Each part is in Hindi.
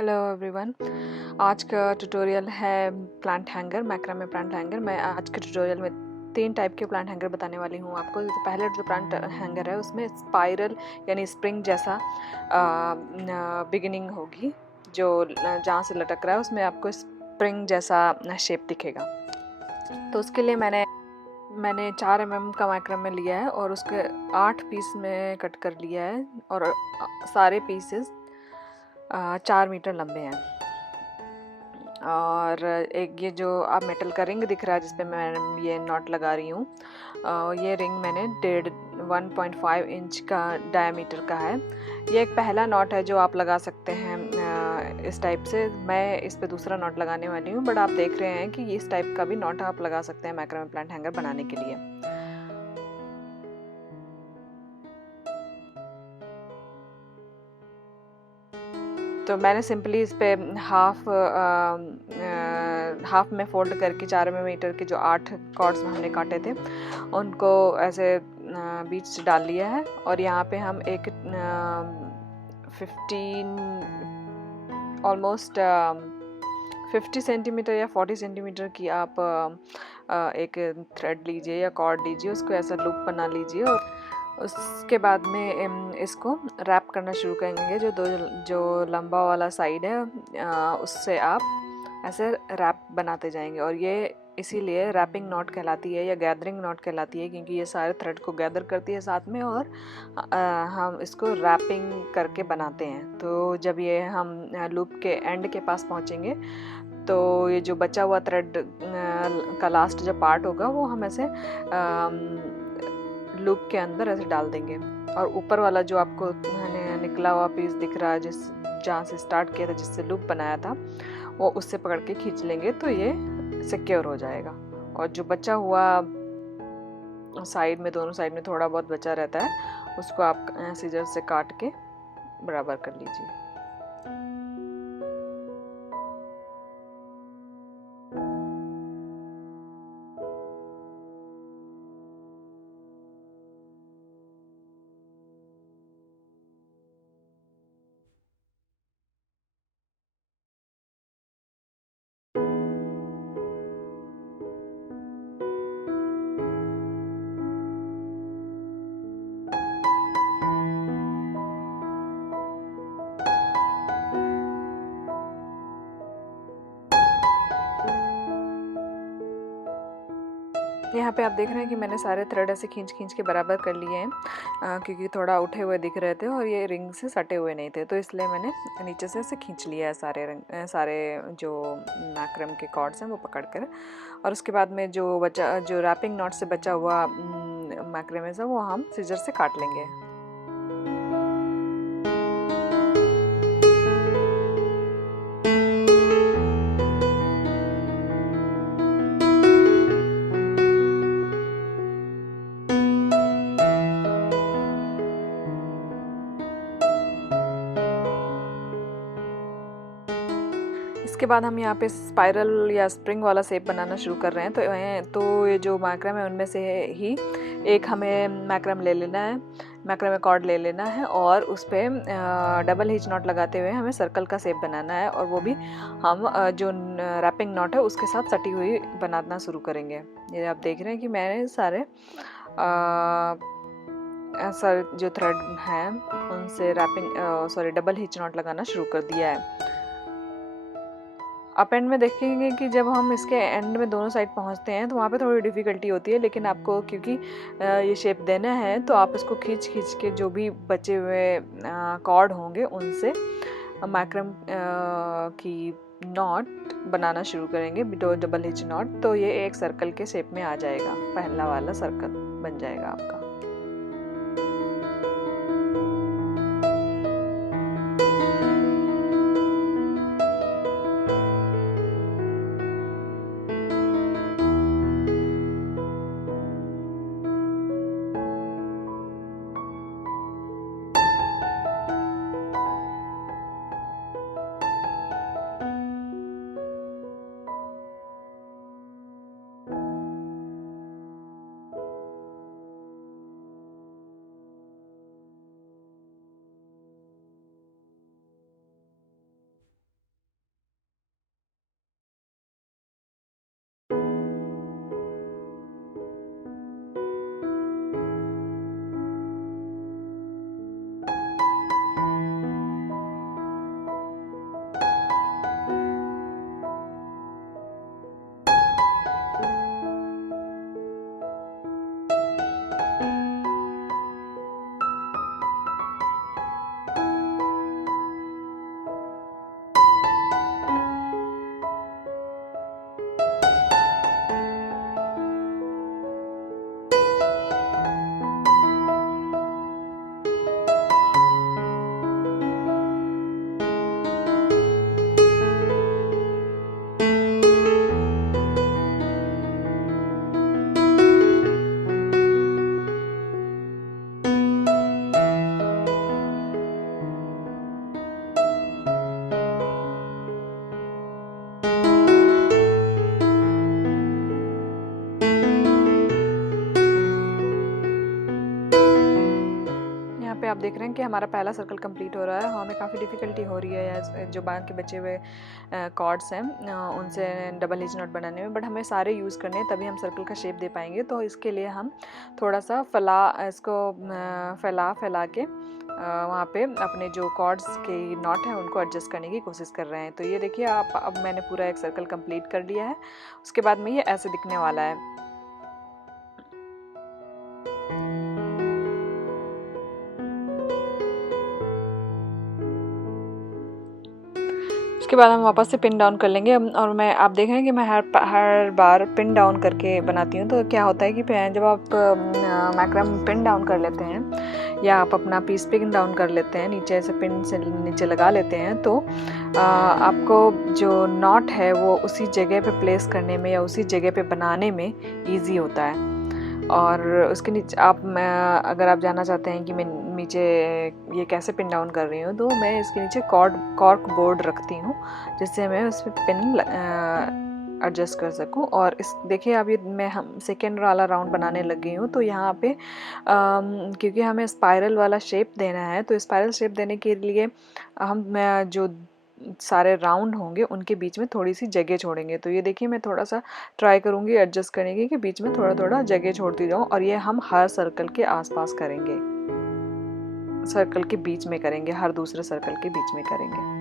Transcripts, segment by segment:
Hello everyone. आज का ट्यूटोरियल है प्लांट हैंगर, मैक्रामे प्लांट हैंगर। मैं आज के ट्यूटोरियल में 3 टाइप के प्लांट हैंगर बताने वाली हूँ आपको। तो पहले जो प्लांट हैंगर है उसमें स्पाइरल यानी स्प्रिंग जैसा बिगिनिंग होगी, जो जहाँ से लटक रहा है उसमें आपको स्प्रिंग जैसा शेप दिखेगा। तो उसके लिए मैंने 4 mm का मैक्रामे लिया है और उसके 8 पीस में कट कर लिया है और सारे पीसेस 4 मीटर लंबे हैं। और एक ये जो आप मेटल का रिंग दिख रहा है जिसपे मैं ये नॉट लगा रही हूँ, ये रिंग मैंने 1.5 इंच का डायमीटर का है। ये एक पहला नॉट है जो आप लगा सकते हैं इस टाइप से। मैं इस पे दूसरा नॉट लगाने वाली हूँ, बट आप देख रहे हैं कि इस टाइप का भी नॉट आप लगा सकते हैं मैक्रामे प्लांट हैंगर बनाने के लिए। तो मैंने सिंपली इस पे हाफ में फोल्ड करके 4 मीटर के जो 8 कॉर्ड्स हमने काटे थे उनको ऐसे बीच से डाल लिया है। और यहाँ पे हम एक 15 ऑलमोस्ट 50 सेंटीमीटर या 40 सेंटीमीटर की आप एक थ्रेड लीजिए या कॉर्ड लीजिए, उसको ऐसा लूप बना लीजिए और उसके बाद में इसको रैप करना शुरू करेंगे। जो लंबा वाला साइड है उससे आप ऐसे रैप बनाते जाएंगे। और ये इसीलिए रैपिंग नॉट कहलाती है या गैदरिंग नॉट कहलाती है, क्योंकि ये सारे थ्रेड को गैदर करती है साथ में और हम इसको रैपिंग करके बनाते हैं। तो जब ये हम लूप के एंड के पास पहुंचेंगे तो ये जो बचा हुआ थ्रेड का लास्ट जो पार्ट होगा वो हम ऐसे लूप के अंदर ऐसे डाल देंगे। और ऊपर वाला जो आपको निकला हुआ पीस दिख रहा है जहाँ से स्टार्ट किया था, जिससे लूप बनाया था, वो उससे पकड़ के खींच लेंगे तो ये सिक्योर हो जाएगा। और जो बचा हुआ साइड में, दोनों साइड में थोड़ा बहुत बचा रहता है, उसको आप सीजर से काट के बराबर कर लीजिए। यहाँ पे आप देख रहे हैं कि मैंने सारे थ्रेड ऐसे खींच खींच के बराबर कर लिए हैं, क्योंकि थोड़ा उठे हुए दिख रहे थे और ये रिंग से सटे हुए नहीं थे, तो इसलिए मैंने नीचे से ऐसे खींच लिया है सारे जो मैक्रम के कॉर्ड्स हैं वो पकड़ कर। और उसके बाद में जो रैपिंग नॉट से बचा हुआ मैक्रम है वो हम सीजर से काट लेंगे। इसके बाद हम यहाँ पे स्पाइरल या स्प्रिंग वाला शेप बनाना शुरू कर रहे हैं। तो ये जो मैक्रम है उनमें से ही एक हमें मैक्रम ले लेना है, मैक्रम कॉर्ड ले लेना है और उस पर डबल हिच नॉट लगाते हुए हमें सर्कल का शेप बनाना है। और वो भी हम जो रैपिंग नॉट है उसके साथ सटी हुई बनाना शुरू करेंगे। ये आप देख रहे हैं कि मैंने सारे जो थ्रेड हैं उनसे डबल हिच नॉट लगाना शुरू कर दिया है। अप एंड में देखेंगे कि जब हम इसके एंड में दोनों साइड पहुंचते हैं तो वहाँ पे थोड़ी डिफ़िकल्टी होती है, लेकिन आपको क्योंकि ये शेप देना है तो आप इसको खींच खींच के जो भी बचे हुए कॉर्ड होंगे उनसे मैक्रम की नॉट बनाना शुरू करेंगे, डबल हिच नॉट। तो ये एक सर्कल के शेप में आ जाएगा, पहला वाला सर्कल बन जाएगा आपका। देख रहे हैं कि हमारा पहला सर्कल कंप्लीट हो रहा है। हमें काफ़ी डिफ़िकल्टी हो रही है या जो बाकी बचे हुए कॉर्ड्स हैं उनसे डबल हिच नॉट बनाने में, बट हमें सारे यूज़ करने हैं तभी हम सर्कल का शेप दे पाएंगे। तो इसके लिए हम थोड़ा सा फैला के वहाँ पे अपने जो कॉर्ड्स के नॉट हैं उनको एडजस्ट करने की कोशिश कर रहे हैं। तो ये देखिए आप, अब मैंने पूरा एक सर्कल कंप्लीट कर लिया है। उसके बाद में ये ऐसे दिखने वाला है। उसके बाद हम वापस से पिन डाउन कर लेंगे। और आप देख रहे हैं कि मैं हर बार पिन डाउन करके बनाती हूँ। तो क्या होता है कि जब आप मैक्रम पिन डाउन कर लेते हैं या आप अपना पीस पिन डाउन कर लेते हैं, नीचे से पिन से नीचे लगा लेते हैं, तो आपको जो नॉट है वो उसी जगह पे प्लेस करने में या उसी जगह पे बनाने में ईजी होता है। और उसके नीचे अगर आप जानना चाहते हैं कि मैं नीचे ये कैसे पिन डाउन कर रही हूँ, तो मैं इसके नीचे कॉर्क बोर्ड रखती हूँ जिससे मैं उस पर पिन एडजस्ट कर सकूँ। और इस देखिए अभी हम सेकेंड वाला राउंड बनाने लग गई हूँ। तो यहाँ पे क्योंकि हमें स्पाइरल वाला शेप देना है, तो स्पाइरल शेप देने के लिए हम जो सारे राउंड होंगे उनके बीच में थोड़ी सी जगह छोड़ेंगे। तो ये देखिए मैं थोड़ा सा ट्राई करूँगी एडजस्ट करने की कि बीच में थोड़ा थोड़ा जगह छोड़ती जाऊँ। और ये हम हर सर्कल के आसपास करेंगे, सर्कल के बीच में करेंगे, हर दूसरे सर्कल के बीच में करेंगे।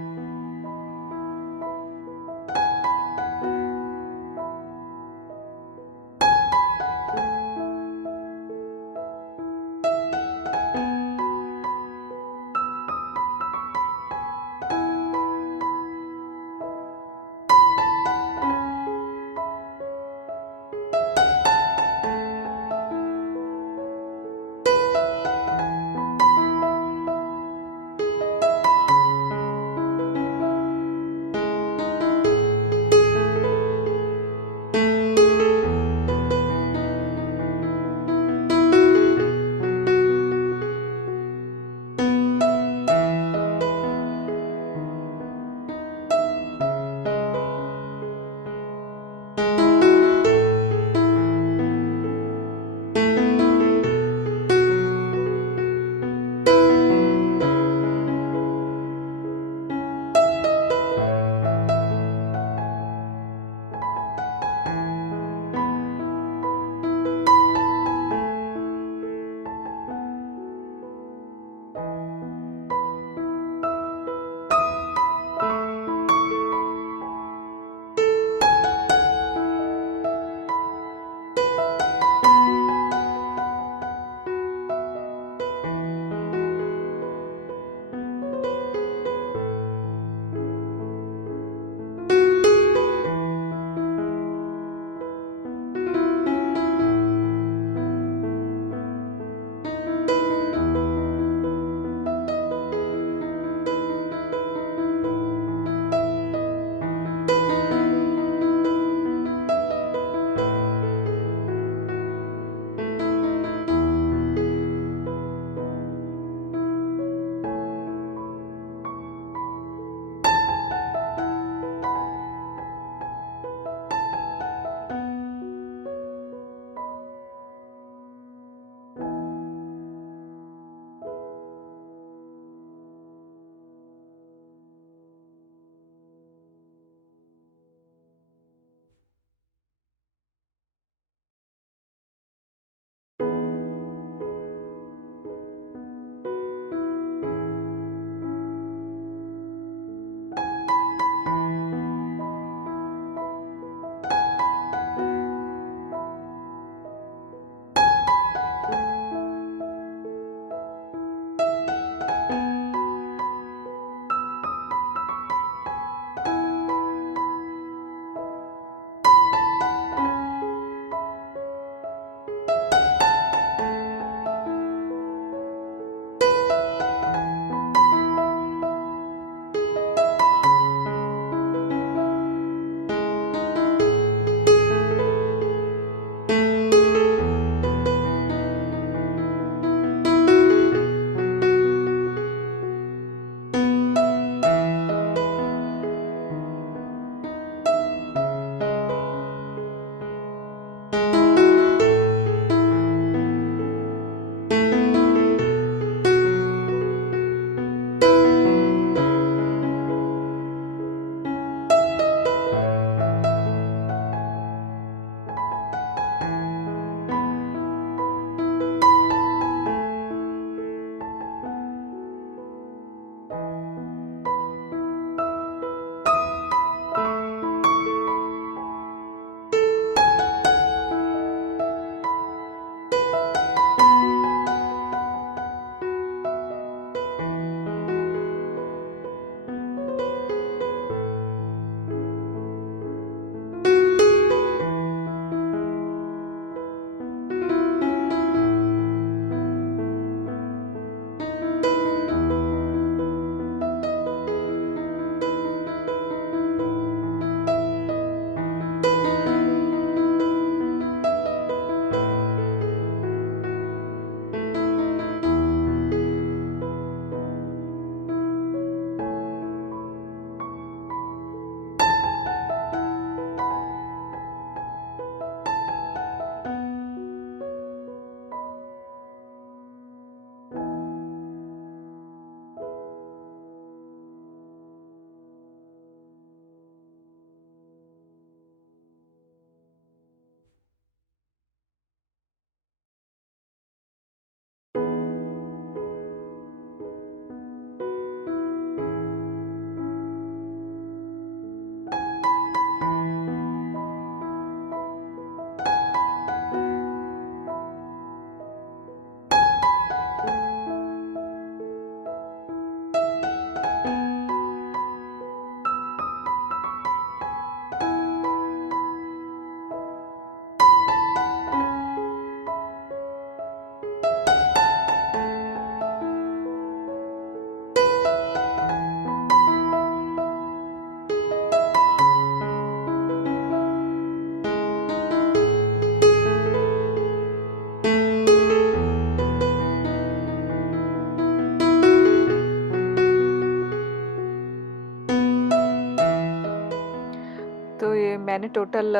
मैंने टोटल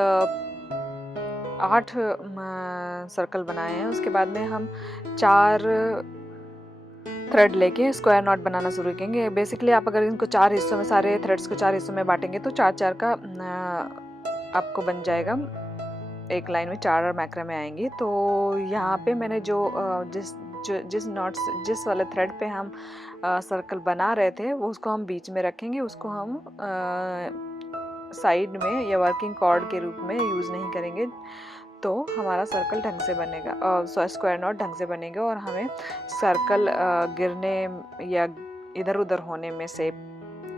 8 सर्कल बनाए हैं। उसके बाद में हम 4 थ्रेड लेके स्क्वायर नॉट बनाना शुरू करेंगे। बेसिकली आप अगर इनको 4 हिस्सों में, सारे थ्रेड्स को 4 हिस्सों में बांटेंगे तो 4-4 का आपको बन जाएगा। एक लाइन में 4 मैक्रामे आएंगी। तो यहाँ पे मैंने जिस वाले थ्रेड पे हम सर्कल बना रहे थे वो उसको हम बीच में रखेंगे। उसको हम साइड में या वर्किंग कॉर्ड के रूप में यूज़ नहीं करेंगे, तो हमारा सर्कल ढंग से बनेगा, स्क्वायर नॉट ढंग से बनेगा और हमें सर्कल गिरने या इधर उधर होने में से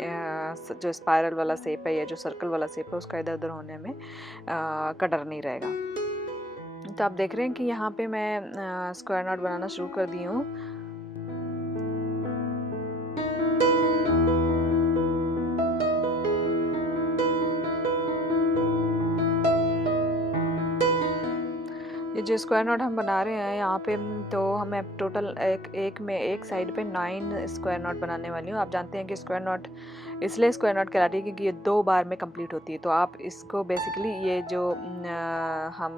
जो स्पाइरल वाला शेप है या जो सर्कल वाला शेप है उसका इधर उधर होने में का डर नहीं रहेगा। तो आप देख रहे हैं कि यहाँ पे मैं स्क्वायर नॉट बनाना शुरू कर दी हूँ। ये जो स्क्वायर नॉट हम बना रहे हैं यहाँ पे, तो हमें टोटल एक साइड पे 9 स्क्वायर नॉट बनाने वाली हूँ। आप जानते हैं कि स्क्वायर नॉट इसलिए स्क्वायर नॉट कहलाती है क्योंकि ये 2 बार में कंप्लीट होती है। तो आप इसको बेसिकली ये जो हम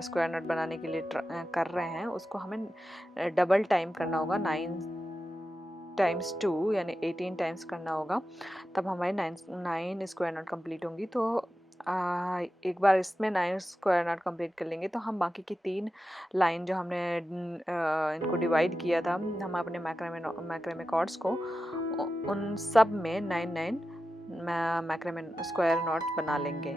स्क्वायर नॉट बनाने के लिए कर रहे हैं उसको हमें डबल टाइम करना होगा। 9 टाइम्स 2 यानी 18 टाइम्स करना होगा, तब हमारी 9 स्क्वायर नॉट कंप्लीट होंगी। तो एक बार इसमें 9 स्क्वायर नॉट कंप्लीट कर लेंगे तो हम बाकी की 3 लाइन जो हमने इनको डिवाइड किया था हम अपने मैक्रामे कॉर्ड्स को, उन सब में 9 मैक्रामे स्क्वायर नॉट बना लेंगे।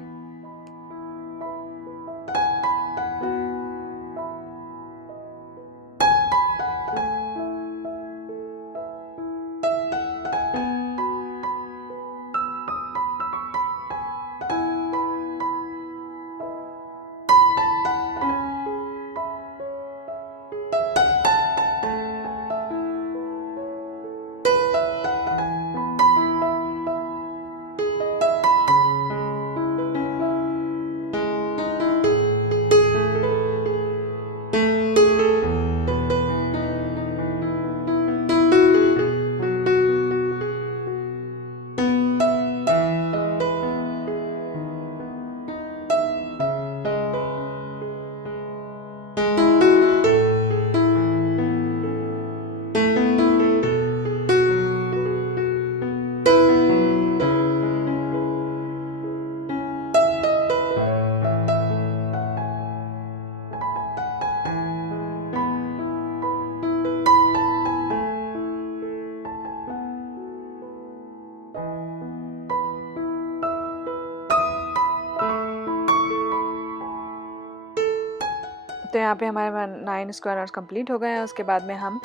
तो यहाँ पे हमारे 9 स्क्वायर नॉट्स कंप्लीट हो गए हैं। उसके बाद में हम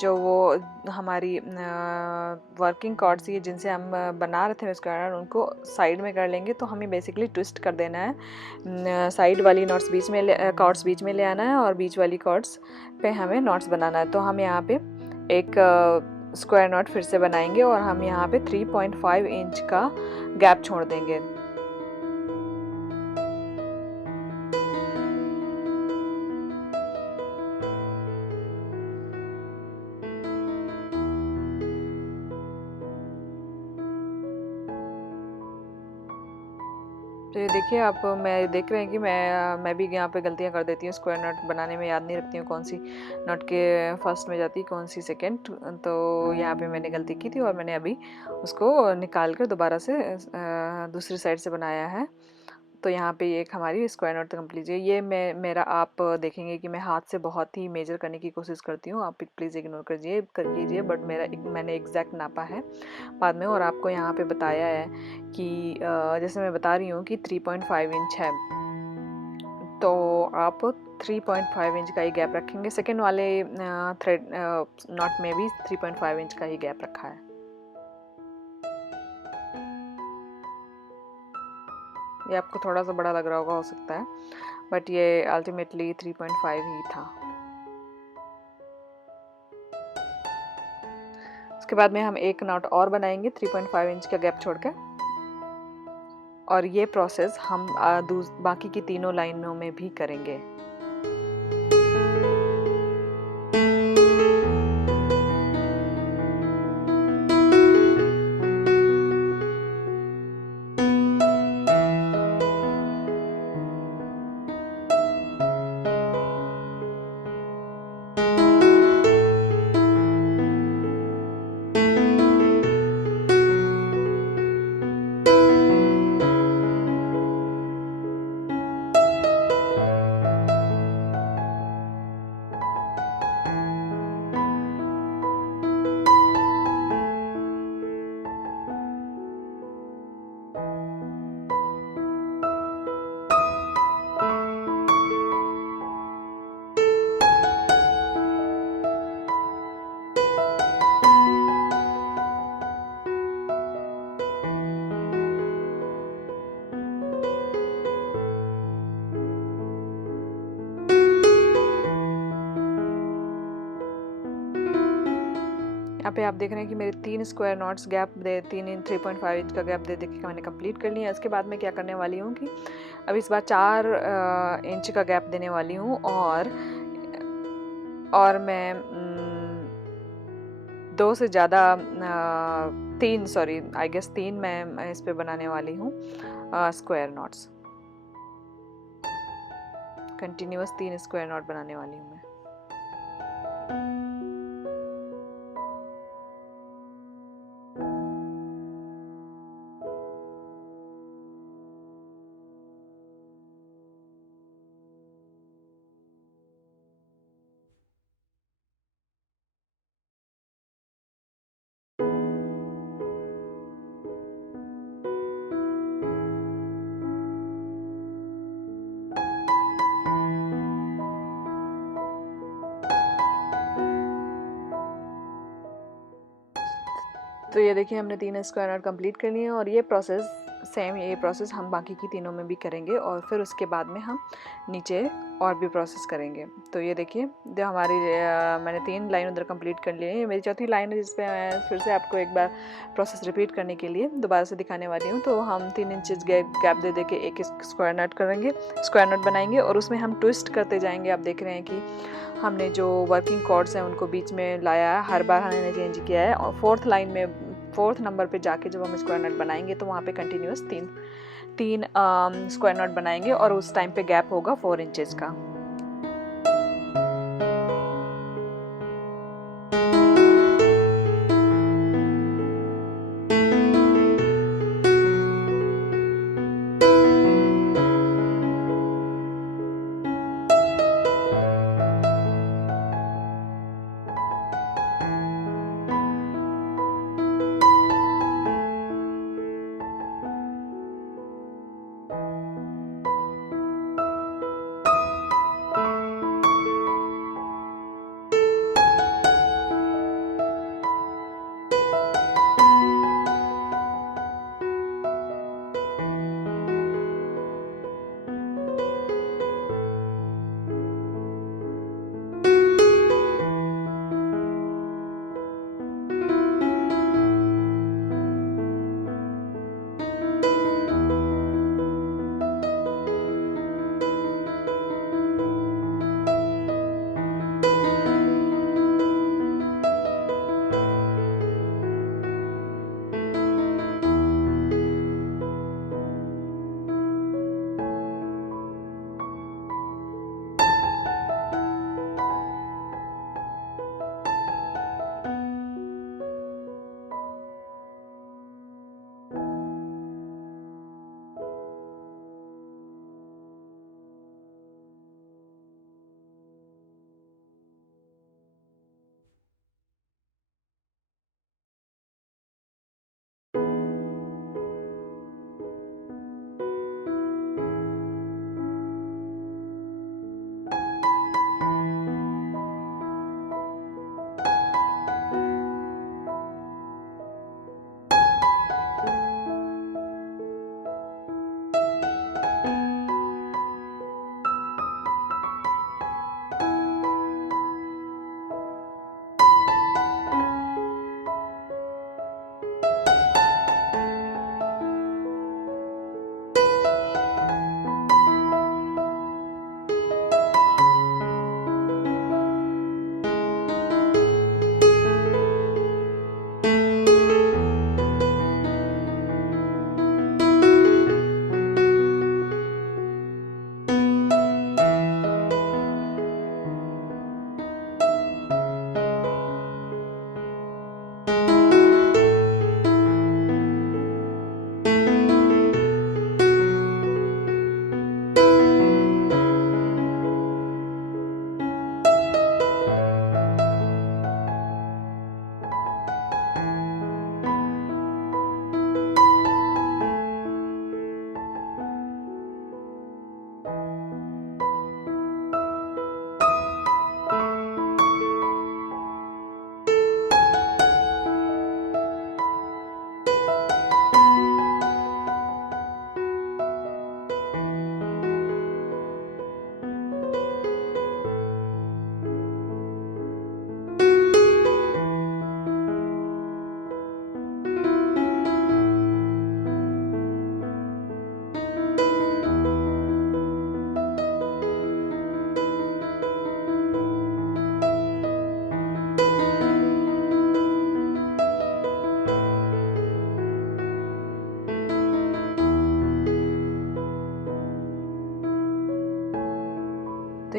जो वो हमारी वर्किंग कॉर्ड्स थी जिनसे हम बना रहे थे स्क्वायर नॉट, उनको साइड में कर लेंगे। तो हमें बेसिकली ट्विस्ट कर देना है, साइड वाली नॉट्स बीच में कॉर्ड्स बीच में ले आना है और बीच वाली कॉर्ड्स पे हमें नॉट्स बनाना है। तो हम यहाँ पे एक स्क्वायर नॉट फिर से बनाएंगे और हम यहाँ पे 3.5 इंच का गैप छोड़ देंगे। तो ये देखिए आप, मैं देख रहे हैं कि मैं भी यहाँ पे गलतियाँ कर देती हूँ। स्क्वायर नॉट बनाने में याद नहीं रखती हूँ कौन सी नॉट के फर्स्ट में जाती है कौन सी सेकंड। तो यहाँ पे मैंने गलती की थी और मैंने अभी उसको निकाल कर दोबारा से दूसरी साइड से बनाया है। तो यहाँ पे एक हमारी स्क्वायर नॉट कंप्लीट है। ये मेरा आप देखेंगे कि मैं हाथ से बहुत ही मेजर करने की कोशिश करती हूँ, आप प्लीज़ इग्नोर कीजिए, बट मैंने एग्जैक्ट नापा है बाद में और आपको यहाँ पे बताया है कि जैसे मैं बता रही हूँ कि 3.5 इंच है, तो आप 3.5 इंच का ही गैप रखेंगे। सेकेंड वाले थ्रेड नॉट में भी 3.5 इंच का ही गैप रखा है। ये आपको थोड़ा सा बड़ा लग रहा होगा, हो सकता है, बट ये अल्टीमेटली 3.5 ही था। उसके बाद में हम एक नॉट और बनाएंगे 3.5 इंच का गैप छोड़कर, और ये प्रोसेस हम बाकी की तीनों लाइनों में भी करेंगे। पे आप देख रहे हैं कि मेरे 3 स्क्वायर नॉट्स गैप दे 3.5 इंच का गैप दे के मैंने कंप्लीट कर लिया। इसके बाद मैं क्या करने वाली हूँ कि अब इस बार 4 इंच का गैप देने वाली हूँ और मैं 2 से ज़्यादा 3 सॉरी आई गेस 3 मैं इस पे बनाने वाली हूँ square knots. Continuous 3 square knot बनाने वाली हूँ मैं। तो ये देखिए हमने 3 स्क्वायर नॉट कंप्लीट कर लिए हैं और ये प्रोसेस हम बाकी की तीनों में भी करेंगे और फिर उसके बाद में हम नीचे और भी प्रोसेस करेंगे। तो ये देखिए जो हमारी मैंने 3 लाइन उधर कंप्लीट कर लिए हैं। ये मेरी चौथी लाइन है जिस पे मैं फिर से आपको एक बार प्रोसेस रिपीट करने के लिए दोबारा से दिखाने वाली हूँ। तो हम 3 इंचेस गैप दे के एक स्क्वायर नॉट बनाएंगे और उसमें हम ट्विस्ट करते जाएंगे। आप देख रहे हैं कि हमने जो वर्किंग कॉर्ड्स हैं उनको बीच में लाया है, हर बार हमने चेंज किया है। और फोर्थ नंबर पे जाके जब हम स्क्वायर नॉट बनाएंगे तो वहाँ पे कंटिन्यूअस तीन स्क्वायर नॉट बनाएंगे और उस टाइम पे गैप होगा 4 इंचेस का।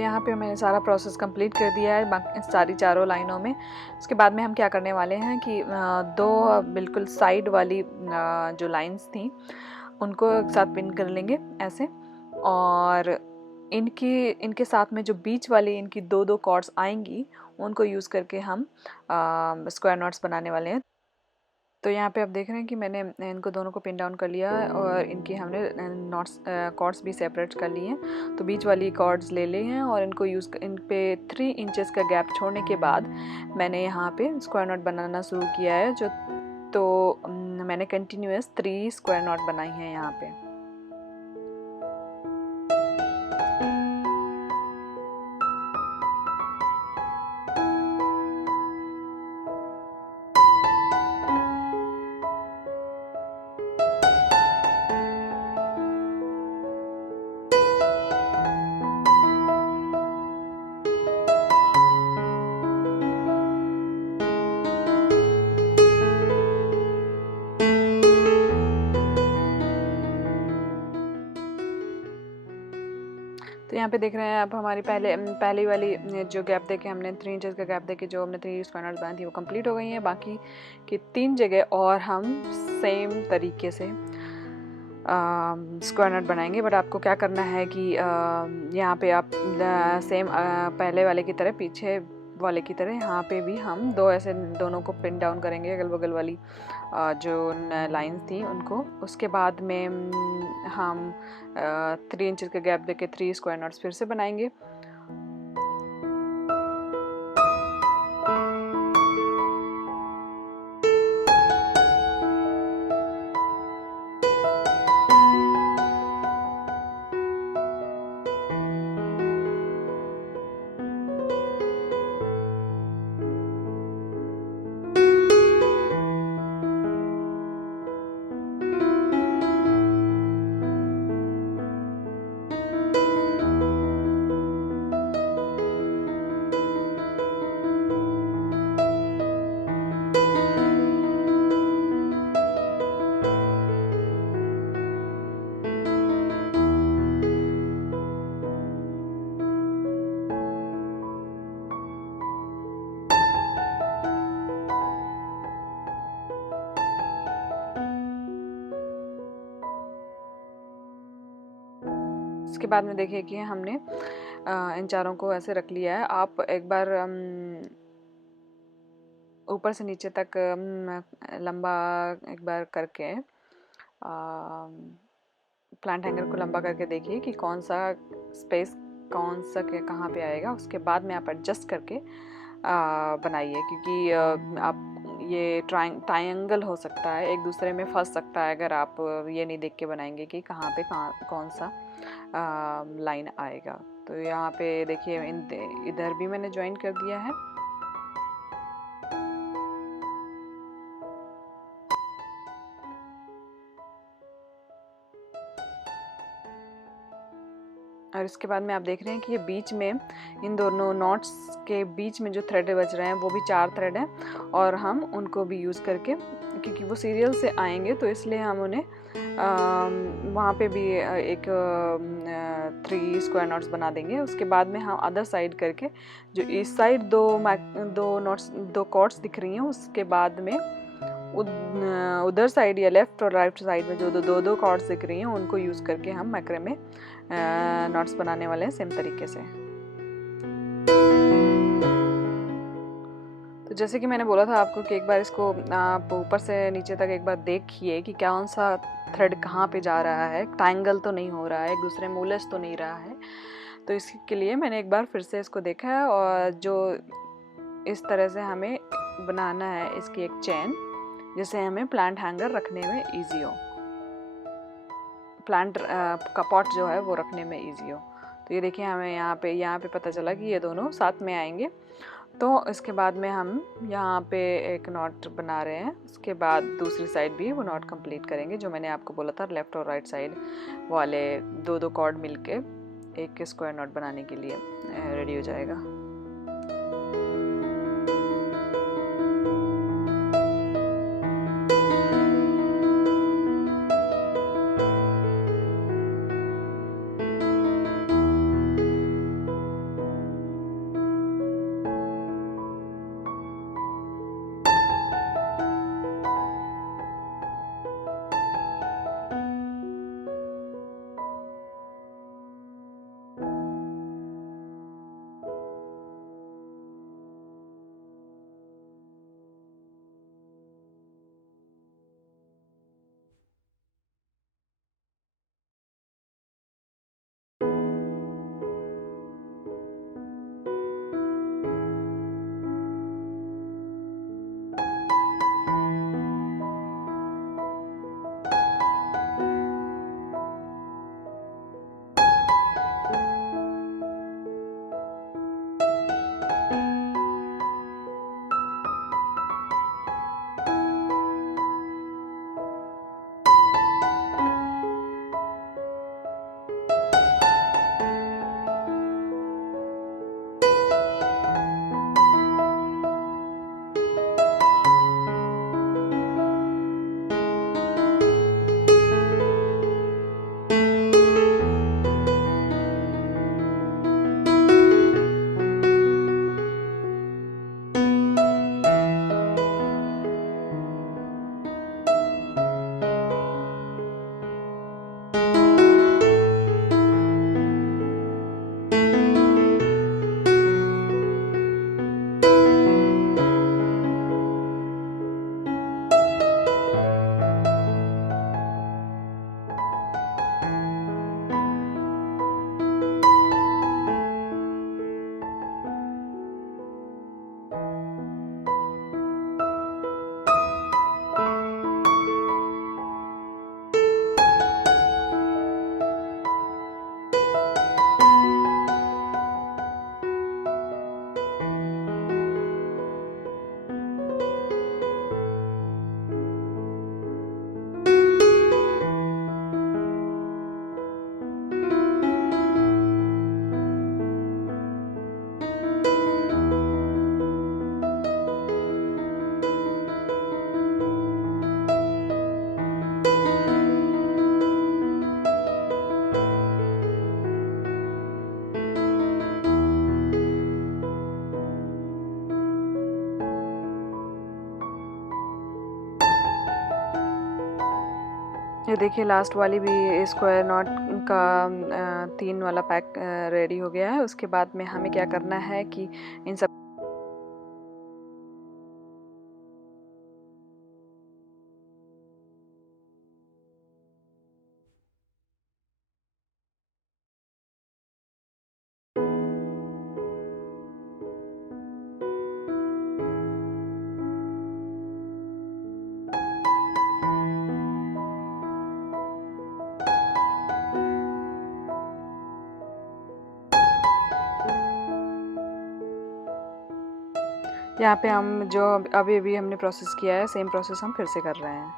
यहाँ पे मैंने सारा प्रोसेस कंप्लीट कर दिया है बाकी सारी चारों लाइनों में। उसके बाद में हम क्या करने वाले हैं कि दो बिल्कुल साइड वाली जो लाइंस थी उनको एक साथ पिन कर लेंगे ऐसे, और इनके साथ में जो बीच वाली इनकी दो दो कॉर्ड्स आएंगी उनको यूज़ करके हम स्क्वायर नॉट्स बनाने वाले हैं। तो यहाँ पे आप देख रहे हैं कि मैंने इनको दोनों को पिन डाउन कर लिया है और इनकी हमने नॉट्स कॉर्ड्स भी सेपरेट कर लिए हैं। तो बीच वाली कॉर्ड्स ले लिए हैं और इनको इन पे 3 इंचेस का गैप छोड़ने के बाद मैंने यहाँ पे स्क्वायर नॉट बनाना शुरू किया है। तो मैंने कंटिन्यूअस 3 स्क्वायर नॉट बनाई हैं यहाँ पे। तो यहाँ पे देख रहे हैं आप हमारी पहली वाली जो गैप देके हमने 3 इंचेस का गैप देके जो हमने 3 स्क्वायर नॉट्स बनाई थी वो कंप्लीट हो गई हैं। बाकी की 3 जगह और हम सेम तरीके से स्क्वायर नॉट बनाएंगे। बट आपको क्या करना है कि यहाँ पे आप सेम पहले वाले की तरह पीछे वाले की तरह यहाँ पे भी हम दो ऐसे दोनों को पिन डाउन करेंगे अगल बगल वाली जो लाइंस थी उनको। उसके बाद में हम 3 इंचेस का गैप देके 3 स्क्वायर नॉट्स फिर से बनाएंगे। इसके बाद में देखिए कि हमने इन चारों को ऐसे रख लिया है। आप एक बार ऊपर से नीचे तक लंबा एक बार करके प्लांट हैंगर को लंबा करके देखिए कि कौन सा स्पेस कौन सा कहाँ पे आएगा। उसके बाद में आप एडजस्ट करके बनाइए, क्योंकि आप ये ट्रायंगल हो सकता है, एक दूसरे में फंस सकता है अगर आप ये नहीं देख के बनाएंगे कि कहाँ पे कौन सा लाइन आएगा। तो यहाँ पे देखिए इधर भी मैंने ज्वाइन कर दिया है। और इसके बाद में आप देख रहे हैं कि ये बीच में इन दोनों नॉट्स के बीच में जो थ्रेड बच रहे हैं वो भी 4 थ्रेड हैं, और हम उनको भी यूज़ करके, क्योंकि वो सीरियल से आएंगे तो इसलिए हम उन्हें वहाँ पे भी एक 3 स्क्वायर नॉट्स बना देंगे। उसके बाद में हम अदर साइड करके जो इस साइड दो कॉर्ड्स दिख रही हैं, उसके बाद में उधर साइड या लेफ्ट और राइट साइड में जो दो कॉर्ड्स दिख रही हैं उनको यूज़ करके हम मैक्रे में नॉट्स बनाने वाले हैं सेम तरीके से। तो जैसे कि मैंने बोला था आपको कि एक बार इसको आप ऊपर से नीचे तक एक बार देखिए कि कौन सा थ्रेड कहाँ पे जा रहा है, ट्रायंगल तो नहीं हो रहा है, एक दूसरे में उलझ तो नहीं रहा है। तो इसके लिए मैंने एक बार फिर से इसको देखा है, और जो इस तरह से हमें बनाना है इसकी एक चेन, जिससे हमें प्लांट हैंगर रखने में ईजी हो, प्लांट का पॉट जो है वो रखने में ईजी हो। तो ये देखिए हमें यहाँ पे पता चला कि ये दोनों साथ में आएंगे। तो इसके बाद में हम यहाँ पे एक नॉट बना रहे हैं, उसके बाद दूसरी साइड भी वो नॉट कंप्लीट करेंगे जो मैंने आपको बोला था, लेफ़्ट और राइट साइड वाले दो कॉर्ड मिलके एक स्क्वायर नॉट बनाने के लिए रेडी हो जाएगा। ये देखिए लास्ट वाली भी स्क्वायर नॉट का 3 वाला पैक रेडी हो गया है। उसके बाद में हमें क्या करना है कि इन सब यहाँ पे हम जो अभी अभी हमने प्रोसेस किया है सेम प्रोसेस हम फिर से कर रहे हैं।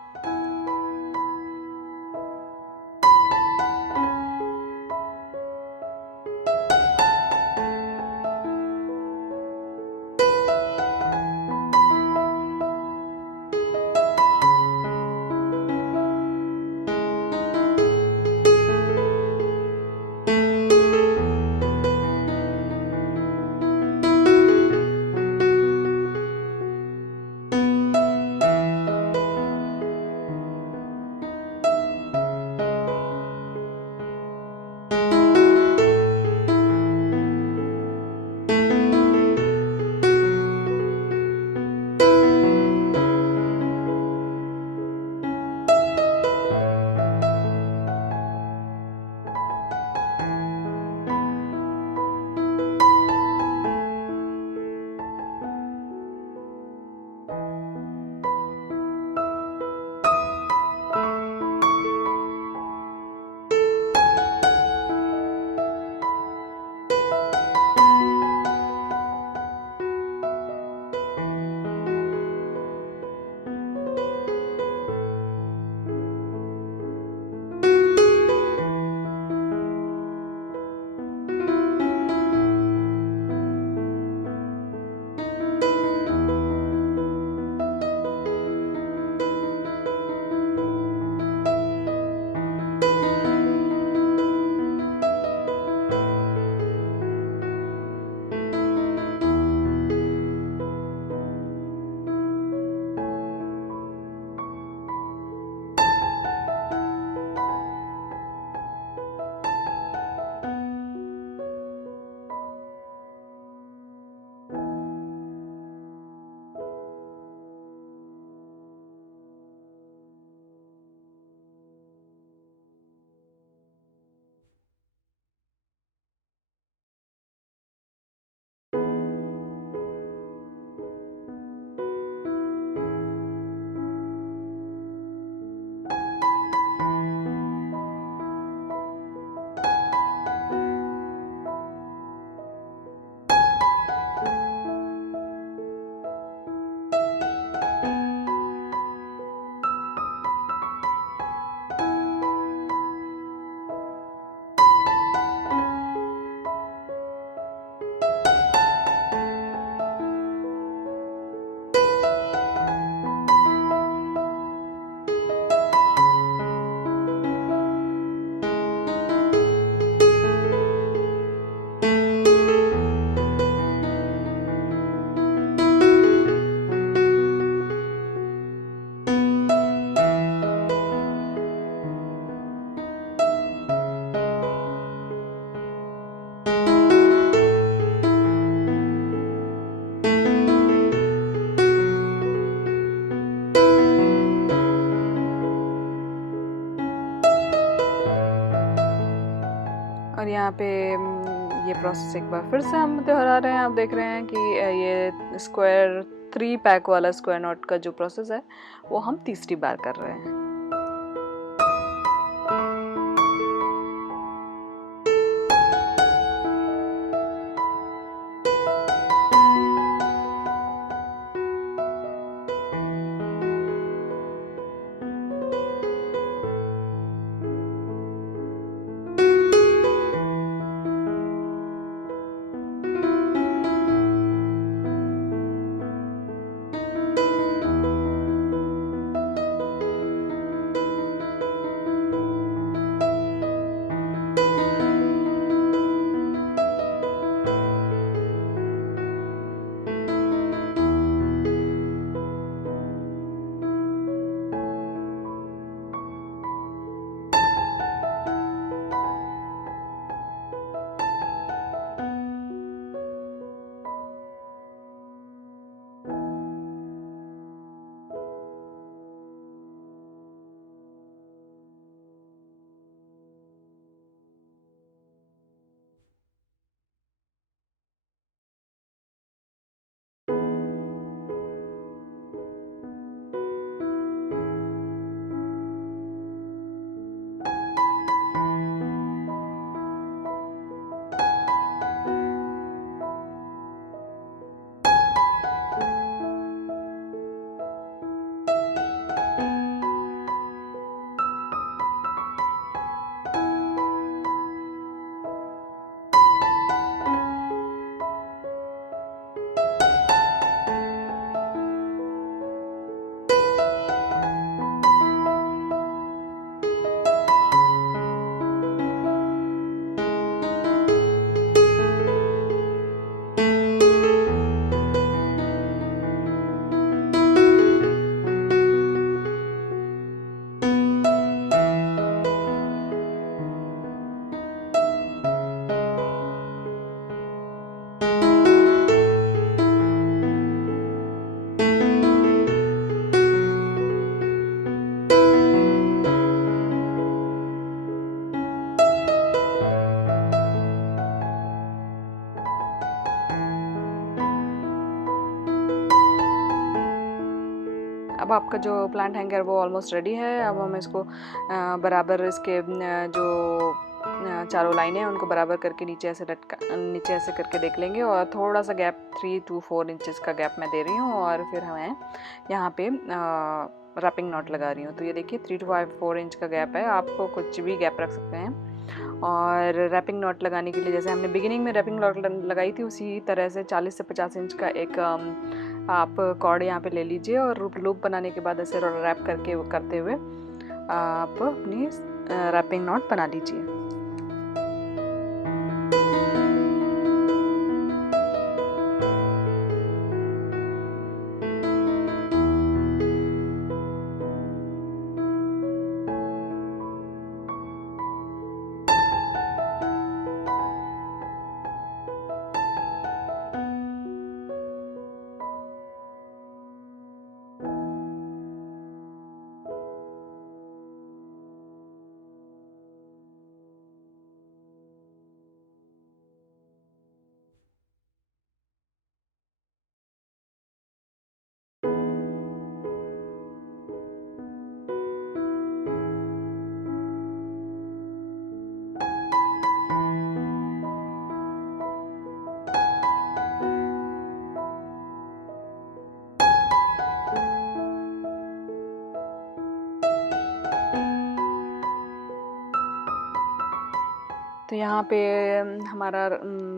और यहाँ पे ये प्रोसेस एक बार फिर से हम दोहरा रहे हैं। आप देख रहे हैं कि ये स्क्वायर 3 पैक वाला स्क्वायर नॉट का जो प्रोसेस है वो हम तीसरी बार कर रहे हैं। अब आपका जो प्लांट हैंगर वो ऑलमोस्ट रेडी है। अब हम इसको बराबर इसके जो चारों लाइनें हैं उनको बराबर करके नीचे ऐसे करके देख लेंगे, और थोड़ा सा गैप 3 to 4 इंचेस का गैप मैं दे रही हूँ, और फिर हमें यहाँ पे रैपिंग नॉट लगा रही हूँ। तो ये देखिए 3 to 4 इंच का गैप है, आपको कुछ भी गैप रख सकते हैं। और रैपिंग नॉट लगाने के लिए जैसे हमने बिगिनिंग में रैपिंग नॉट लगाई थी उसी तरह से 40 से 50 इंच का एक आप कॉर्ड यहाँ पे ले लीजिए, और लूप बनाने के बाद ऐसे रैप करते हुए आप अपनी रैपिंग नॉट बना लीजिए। तो यहाँ पे हमारा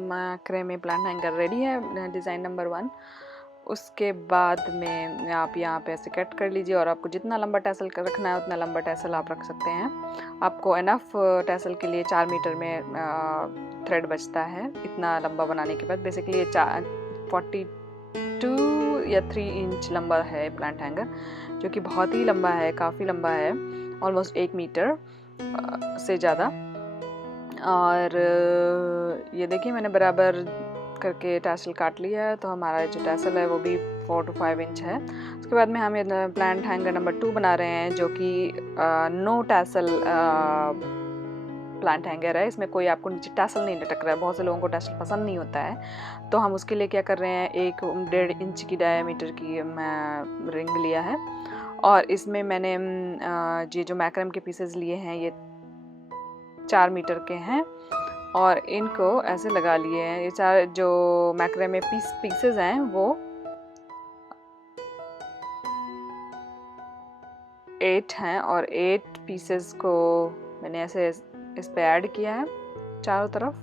मैक्रेमे प्लांट हैंगर रेडी है, डिज़ाइन नंबर 1। उसके बाद में आप यहाँ पे ऐसे कट कर लीजिए, और आपको जितना लंबा टैसल रखना है उतना लंबा टैसल आप रख सकते हैं। आपको इनफ टैसल के लिए 4 मीटर में थ्रेड बचता है। इतना लंबा बनाने के बाद बेसिकली ये 42 या 3 इंच लंबा है प्लांट हैंगर, जो कि बहुत ही लंबा है, काफ़ी लंबा है, ऑलमोस्ट 1 मीटर से ज़्यादा। और ये देखिए मैंने बराबर करके टैसल काट लिया है, तो हमारा जो टैसल है वो भी 4 to 5 इंच है। उसके बाद में हम ये प्लांट हैंगर नंबर 2 बना रहे हैं, जो कि नो टैसल प्लांट हैंगर है। इसमें कोई आपको नीचे टैसल नहीं लटक रहा है, बहुत से लोगों को टैसल पसंद नहीं होता है। तो हम उसके लिए क्या कर रहे हैं, 1.5 इंच की डायमीटर की रिंग लिया है, और इसमें मैंने ये जो मैक्रम के पीसेस लिए हैं ये 4 मीटर के हैं, और इनको ऐसे लगा लिए हैं। ये 4 जो मैक्रेमे पीसेस हैं वो 8 हैं, और 8 पीसेस को मैंने ऐसे इस पे ऐड किया है चारों तरफ।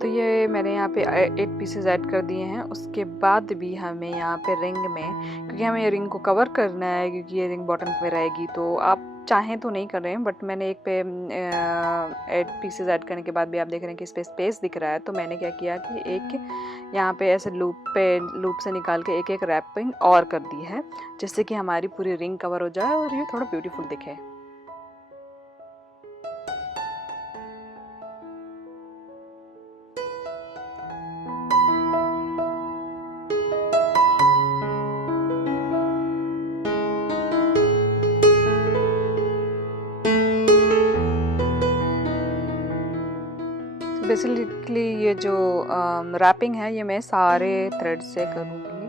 तो ये मैंने यहाँ पे 8 पीसेस ऐड कर दिए हैं। उसके बाद भी हमें यहाँ पे रिंग में, क्योंकि हमें ये रिंग को कवर करना है, क्योंकि ये रिंग बॉटम पे रहेगी, तो आप चाहें तो नहीं कर रहे हैं, बट मैंने एक पे 8 पीसेस ऐड करने के बाद भी आप देख रहे हैं कि इस पे स्पेस दिख रहा है। तो मैंने क्या किया कि एक यहाँ पे ऐसे लूप से निकाल के एक रैपिंग और कर दी है, जिससे कि हमारी पूरी रिंग कवर हो जाए और ये थोड़ा ब्यूटीफुल दिखे। बेसिकली ये जो रैपिंग है ये मैं सारे थ्रेड से करूँगी,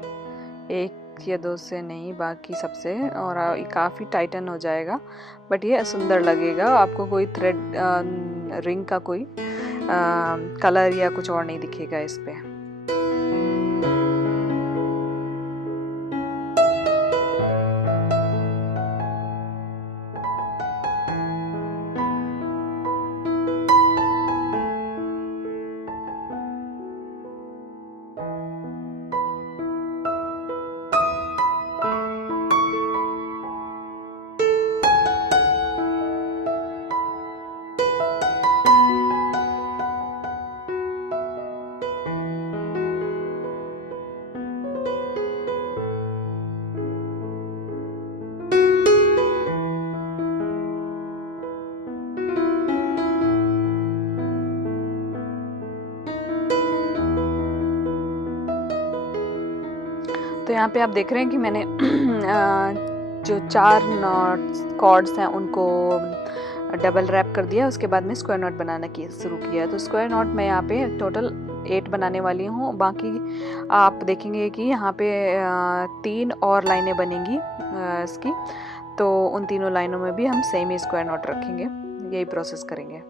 1 या 2 से नहीं, बाकी सबसे, और ये काफ़ी टाइटन हो जाएगा, बट ये सुंदर लगेगा। आपको कोई थ्रेड रिंग का कोई कलर या कुछ और नहीं दिखेगा इस पे। तो यहाँ पे आप देख रहे हैं कि मैंने जो 4 नॉट्स कॉर्ड्स हैं उनको डबल रैप कर दिया। उसके बाद में स्क्वायर नॉट बनाना की शुरू किया। तो स्क्वायर नॉट मैं यहाँ पे टोटल 8 बनाने वाली हूँ। बाकी आप देखेंगे कि यहाँ पे 3 और लाइनें बनेंगी इसकी। तो उन तीनों लाइनों में भी हम सेम ही स्क्वायर नॉट रखेंगे, यही प्रोसेस करेंगे।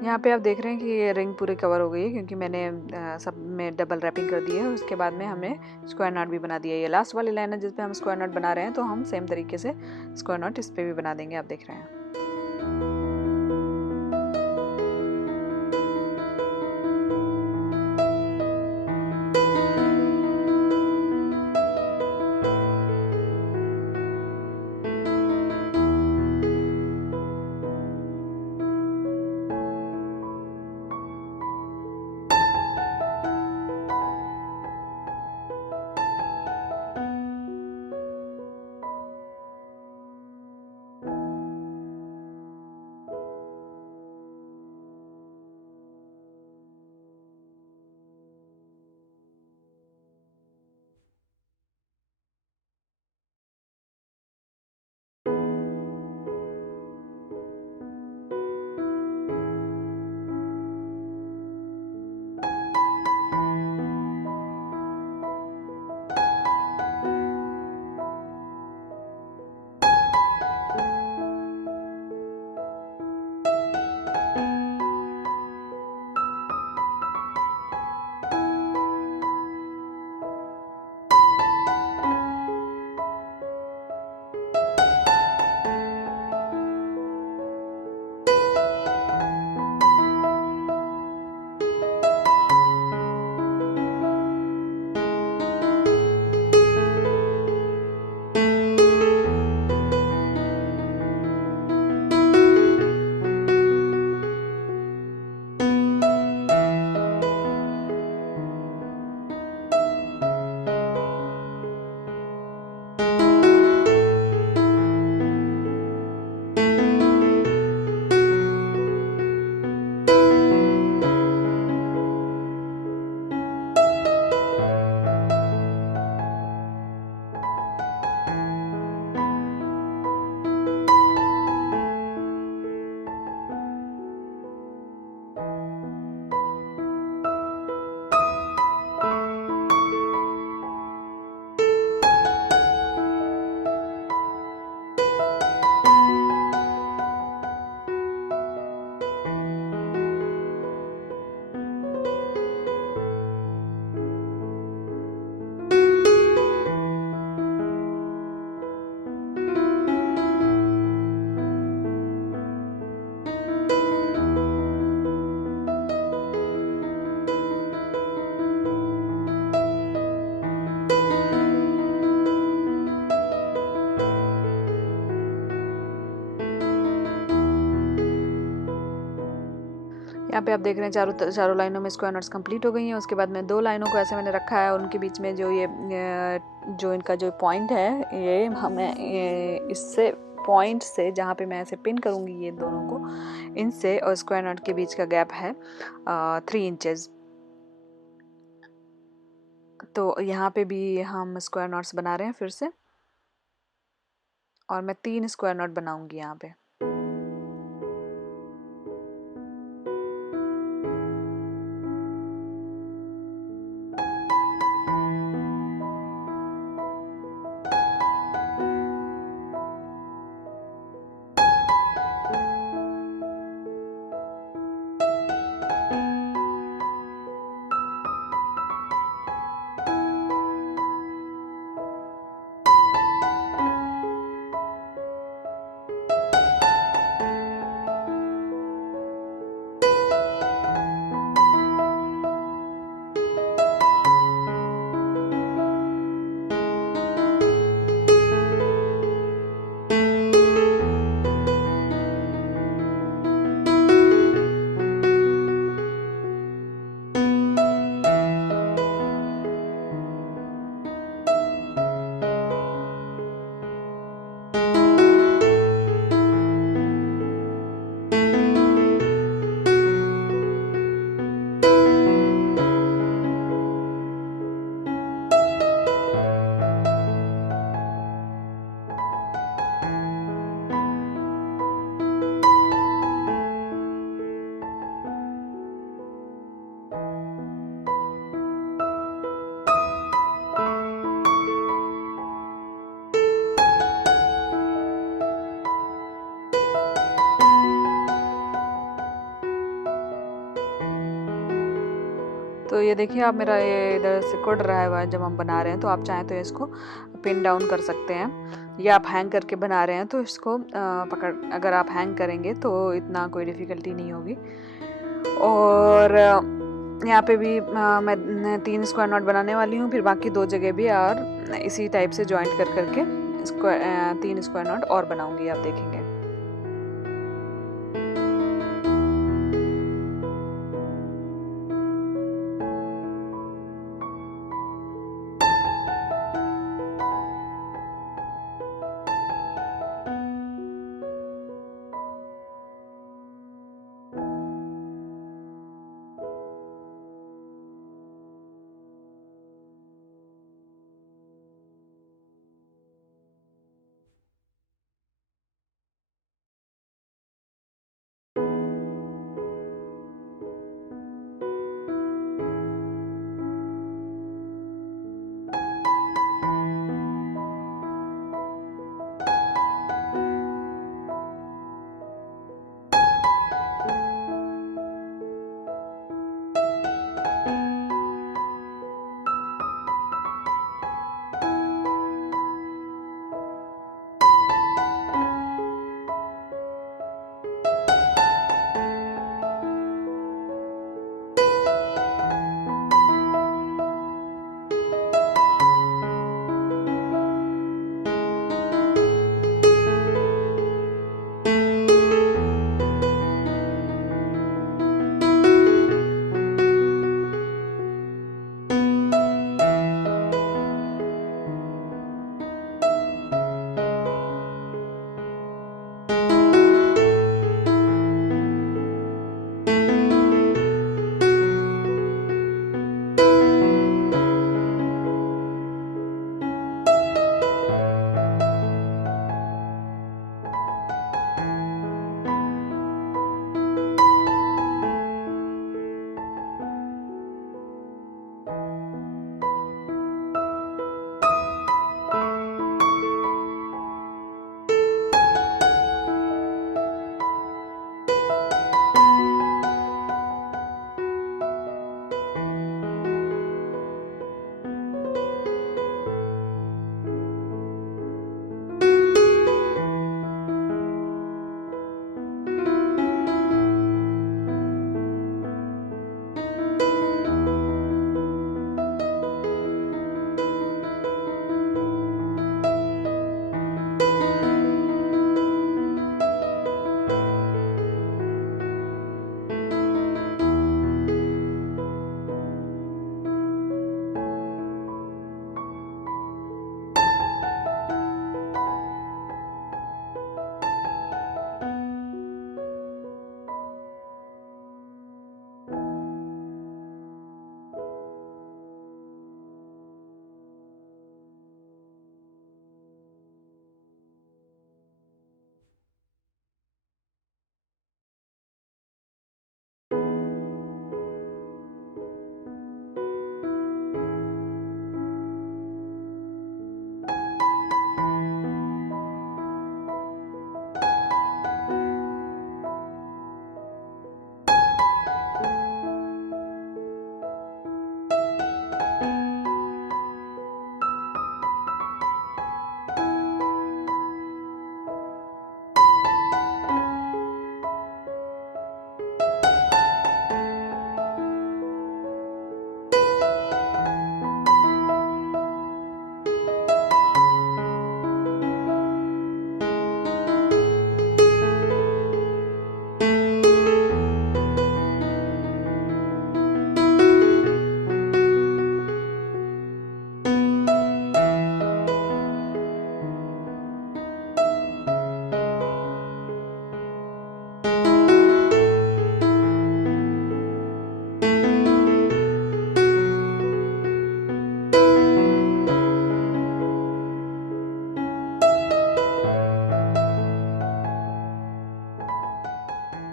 यहाँ पे आप देख रहे हैं कि ये रिंग पूरी कवर हो गई है, क्योंकि मैंने सब में डबल रैपिंग कर दी है। उसके बाद में हमने स्क्वायर नॉट भी बना दिया है। ये लास्ट वाली लाइन है जिस पे हम स्क्वायर नॉट बना रहे हैं, तो हम सेम तरीके से स्क्वायर नॉट इस पे भी बना देंगे, आप देख रहे हैं। यहाँ पे आप देख रहे हैं चारों लाइनों में स्क्वायर नॉट्स कंप्लीट हो गई हैं। उसके बाद में 2 लाइनों को ऐसे मैंने रखा है, उनके बीच में जो ये जो इनका जो पॉइंट है, ये हमें इससे पॉइंट से जहाँ पे मैं ऐसे पिन करूँगी ये दोनों को, इनसे और स्क्वायर नॉट के बीच का गैप है 3 इंचेस। तो यहाँ पे भी हम स्क्वायर नॉट्स बना रहे हैं फिर से, और मैं 3 स्क्वायर नॉट बनाऊंगी यहाँ पे। तो ये देखिए आप, मेरा ये इधर सिकुड़ रहा है जब हम बना रहे हैं, तो आप चाहें तो इसको पिन डाउन कर सकते हैं, या आप हैंग करके बना रहे हैं तो इसको पकड़, अगर आप हैंग करेंगे तो इतना कोई डिफ़िकल्टी नहीं होगी। और यहाँ पे भी मैं 3 स्क्वायर नॉट बनाने वाली हूँ, फिर बाकी 2 जगह भी और इसी टाइप से जॉइंट कर करके 3 स्क्वायर नॉट और बनाऊंगी, आप देखेंगे।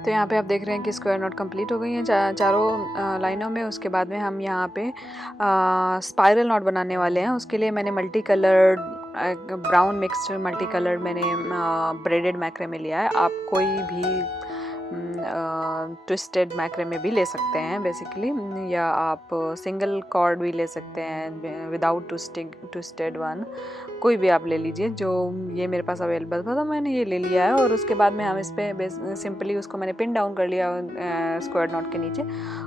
तो यहाँ पे आप देख रहे हैं कि स्क्वायर नॉट कंप्लीट हो गई हैं चारों लाइनों में। उसके बाद में हम यहाँ पे स्पाइरल नॉट बनाने वाले हैं। उसके लिए मैंने multi coloured brown mixed multi coloured मैंने ब्रेडेड मैक्रेमे लिया है। आप कोई भी ट्विस्टेड मैक्रेमे भी ले सकते हैं बेसिकली, या आप सिंगल कॉर्ड भी ले सकते हैं विदाउट ट्विस्टेड वन, कोई भी आप ले लीजिए। जो ये मेरे पास अवेलेबल था तो मैंने ये ले लिया है। और उसके बाद में हम इस पर सिंपली उसको मैंने पिन डाउन कर लिया स्क्वायर नॉट के नीचे,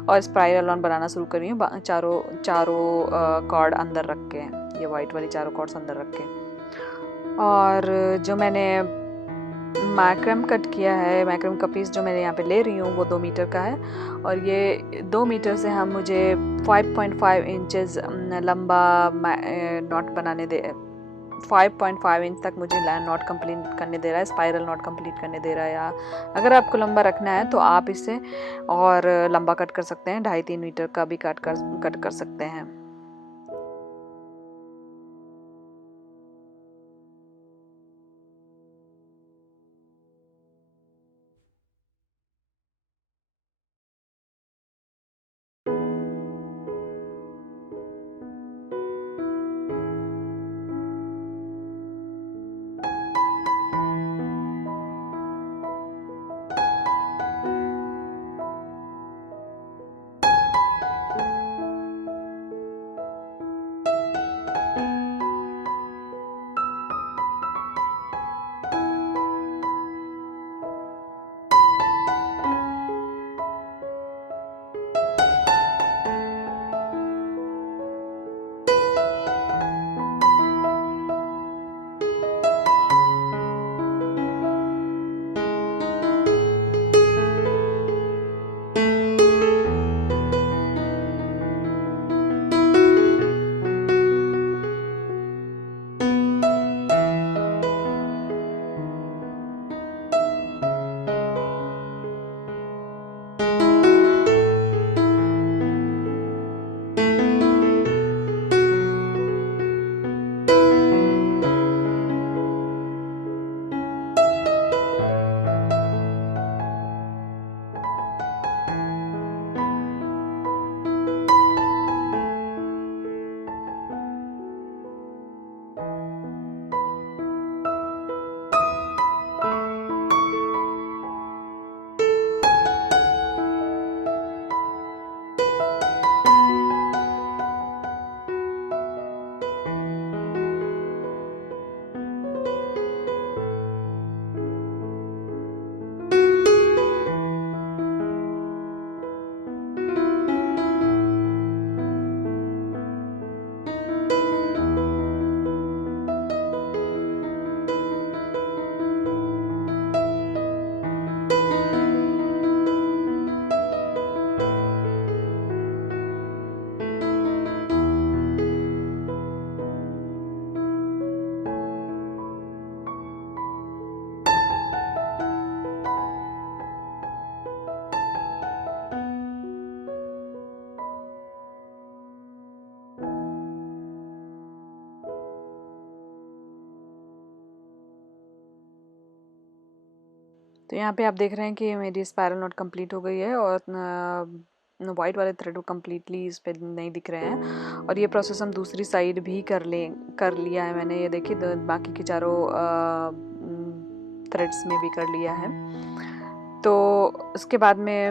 और स्पाइरल ऑन बनाना शुरू कर रही हूँ चारों कॉर्ड अंदर रख के, ये वाइट वाली चारों कॉर्ड्स अंदर रख के। और जो मैंने मैक्रम कट किया है, मैक्रम का पीस जो मैंने यहाँ पे ले रही हूँ वो 2 मीटर का है। और ये 2 मीटर से हम मुझे 5.5 इंचेस लंबा नॉट बनाने दे, 5.5 इंच तक मुझे नॉट कंप्लीट करने दे रहा है, स्पाइरल नॉट कंप्लीट करने दे रहा है। या अगर आपको लंबा रखना है तो आप इसे और लंबा कट कर सकते हैं, 2.5-3 मीटर का भी कट कर सकते हैं। तो यहाँ पे आप देख रहे हैं कि मेरी स्पाइरल नॉट कंप्लीट हो गई है, और वाइट वाले थ्रेड कम्प्लीटली इस पे नहीं दिख रहे हैं। और ये प्रोसेस हम दूसरी साइड भी कर लिया है मैंने। ये देखिए बाकी के चारों थ्रेड्स में भी कर लिया है। तो उसके बाद में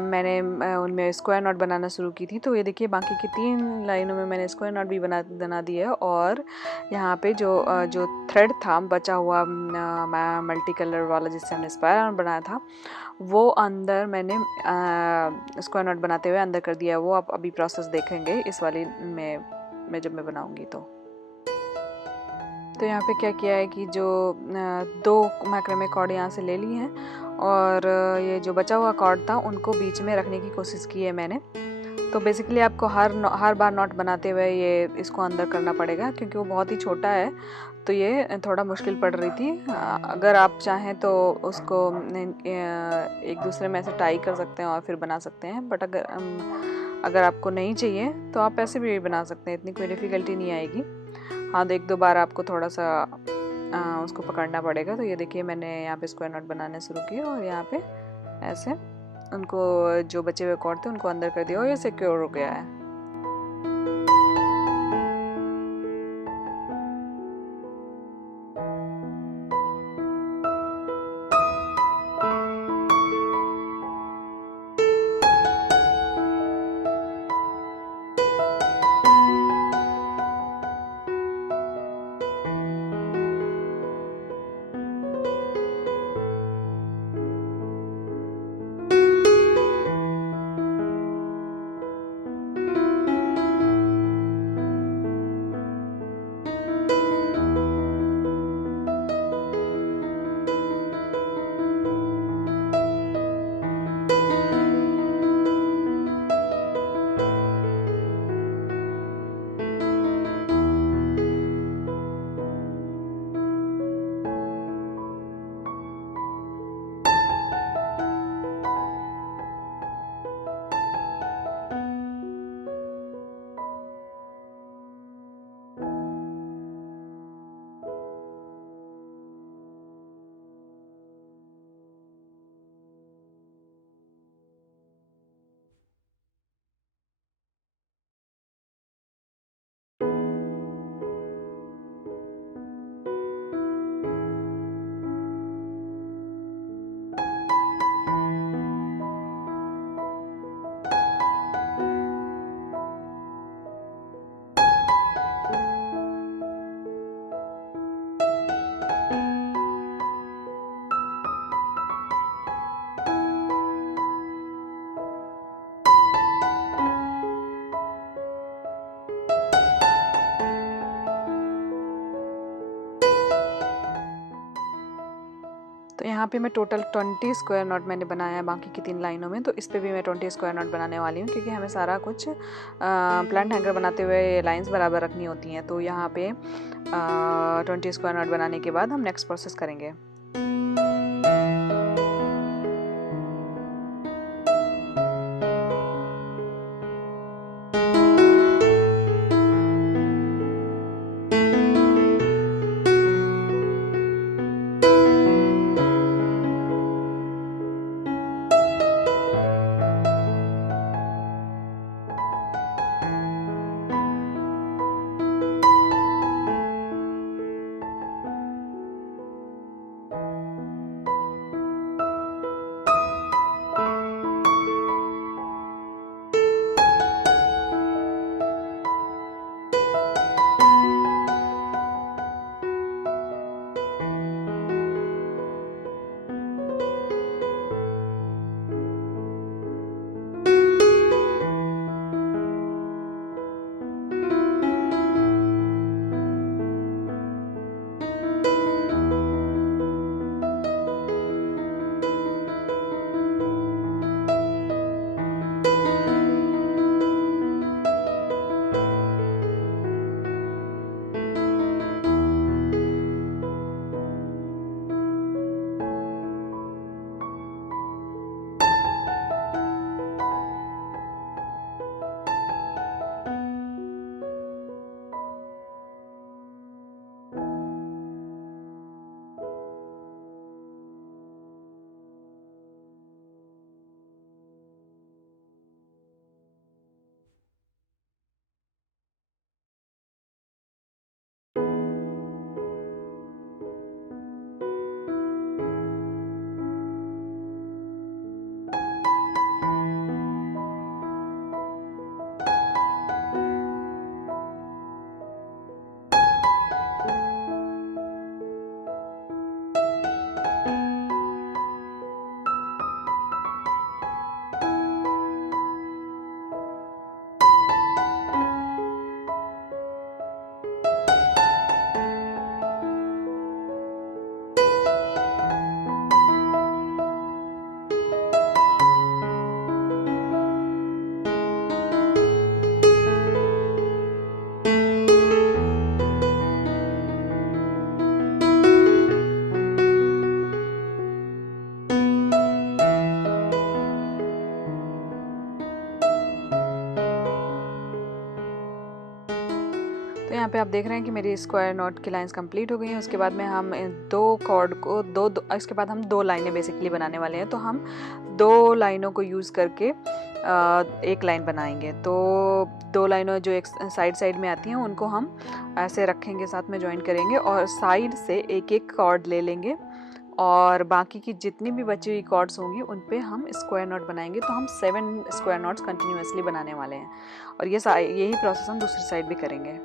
मैंने उनमें स्क्वायर नॉट बनाना शुरू की थी। तो ये देखिए बाकी की 3 लाइनों में मैंने स्क्वायर नॉट भी बना दिया है। और यहाँ पे जो थ्रेड था बचा हुआ मल्टी कलर वाला जिससे हमने स्क्वायर नॉट बनाया था, वो अंदर मैंने स्क्वायर नॉट बनाते हुए अंदर कर दिया है। वो आप अभी प्रोसेस देखेंगे इस वाली में जब मैं बनाऊंगी तो यहाँ पे क्या किया है कि जो 2 मैक्रेमे कॉर्ड यहाँ से ले ली हैं, और ये जो बचा हुआ कॉर्ड था उनको बीच में रखने की कोशिश की है मैंने। तो बेसिकली आपको हर बार नॉट बनाते हुए ये इसको अंदर करना पड़ेगा, क्योंकि वो बहुत ही छोटा है तो ये थोड़ा मुश्किल पड़ रही थी। अगर आप चाहें तो उसको एक दूसरे में ऐसे टाई कर सकते हैं और फिर बना सकते हैं, बट अगर आपको नहीं चाहिए तो आप ऐसे भी बना सकते हैं, इतनी कोई डिफ़िकल्टी नहीं आएगी। हाँ, तो 1-2 बार आपको थोड़ा सा उसको पकड़ना पड़ेगा। तो ये देखिए मैंने यहाँ पे स्क्वायर नॉट बनाने शुरू किए और यहाँ पे ऐसे उनको जो बचे हुए कॉर्ड थे उनको अंदर कर दिया और ये सिक्योर हो गया है। तो यहाँ पे मैं टोटल 20 स्क्वायर नॉट मैंने बनाया है बाकी की 3 लाइनों में। तो इस पे भी मैं 20 स्क्वायर नॉट बनाने वाली हूँ, क्योंकि हमें सारा कुछ प्लांट हैंगर बनाते हुए लाइंस बराबर रखनी होती हैं। तो यहाँ पे 20 स्क्वायर नॉट बनाने के बाद हम नेक्स्ट प्रोसेस करेंगे। पे आप देख रहे हैं कि मेरी स्क्वायर नॉट की लाइंस कंप्लीट हो गई हैं। उसके बाद में हम इन दो कॉर्ड को इसके बाद हम 2 लाइनें बेसिकली बनाने वाले हैं। तो हम 2 लाइनों को यूज़ करके एक लाइन बनाएंगे। तो 2 लाइनों जो एक साइड में आती हैं उनको हम ऐसे रखेंगे, साथ में ज्वाइन करेंगे और साइड से एक एक कॉर्ड ले लेंगे और बाकी की जितनी भी बची हुई कॉर्ड्स होंगी उन पे हम स्क्वायर नॉट बनाएंगे। तो हम 7 स्क्वायर नॉट्स कंटिन्यूसली बनाने वाले हैं और यही प्रोसेस हम दूसरी साइड भी करेंगे।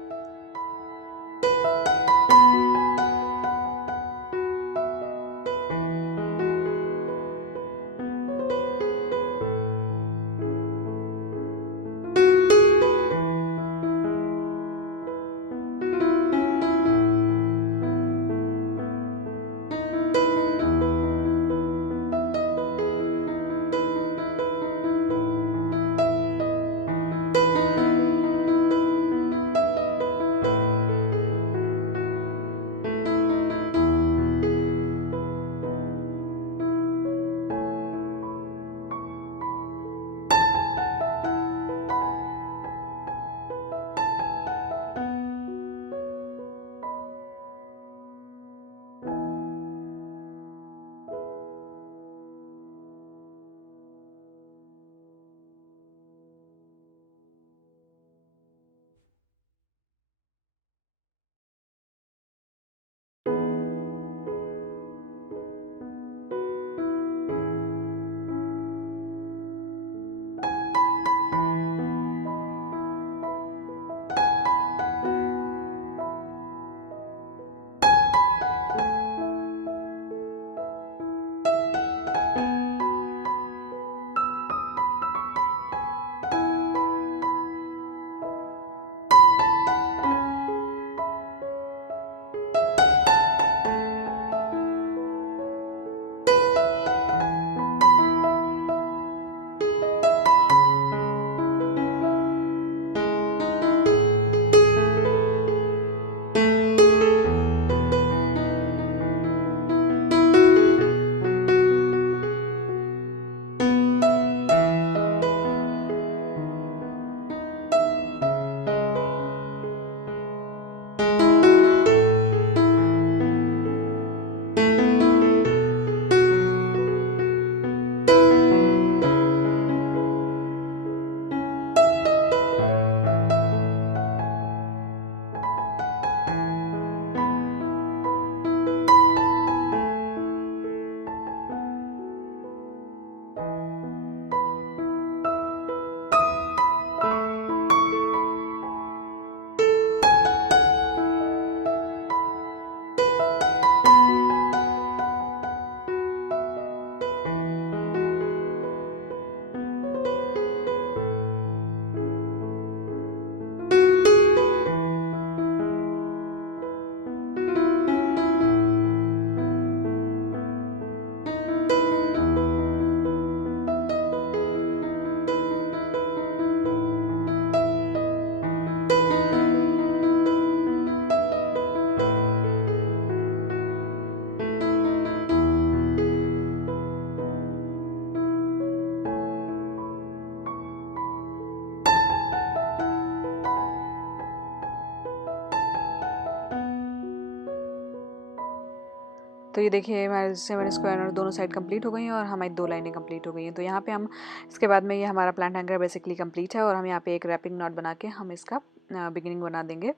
तो ये देखिए हमारे 7 स्क्वायर नॉट दोनों साइड कंप्लीट हो गई हैं और हमारी 2 लाइनें कंप्लीट हो गई हैं। तो यहाँ पे हम इसके बाद में ये हमारा प्लांट हैंगर बेसिकली कंप्लीट है और हम यहाँ पे एक रैपिंग नॉट बना के हम इसका बिगिनिंग बना देंगे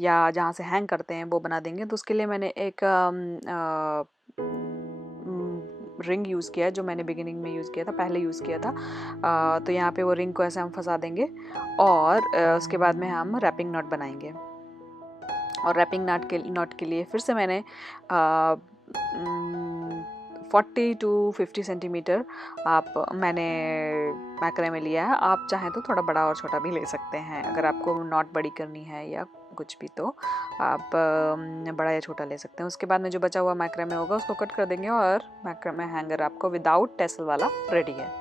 या जहाँ से हैंग करते हैं वो बना देंगे। तो उसके लिए मैंने एक रिंग यूज़ किया है जो मैंने बिगिनिंग में यूज़ किया था, पहले यूज़ किया था। तो यहाँ पे वो रिंग को ऐसे हम फंसा देंगे और उसके बाद में हम रैपिंग नॉट बनाएंगे। और रैपिंग नॉट के लिए फिर से मैंने 40 to 50 सेंटीमीटर मैंने मैक्रामे लिया है। आप चाहें तो थोड़ा बड़ा और छोटा भी ले सकते हैं। अगर आपको नॉट बड़ी करनी है या कुछ भी तो आप बड़ा या छोटा ले सकते हैं। उसके बाद में जो बचा हुआ मैक्रामे होगा उसको कट कर देंगे और मैक्रामे हैंगर आपको विदाउट टेसल वाला रेडी है।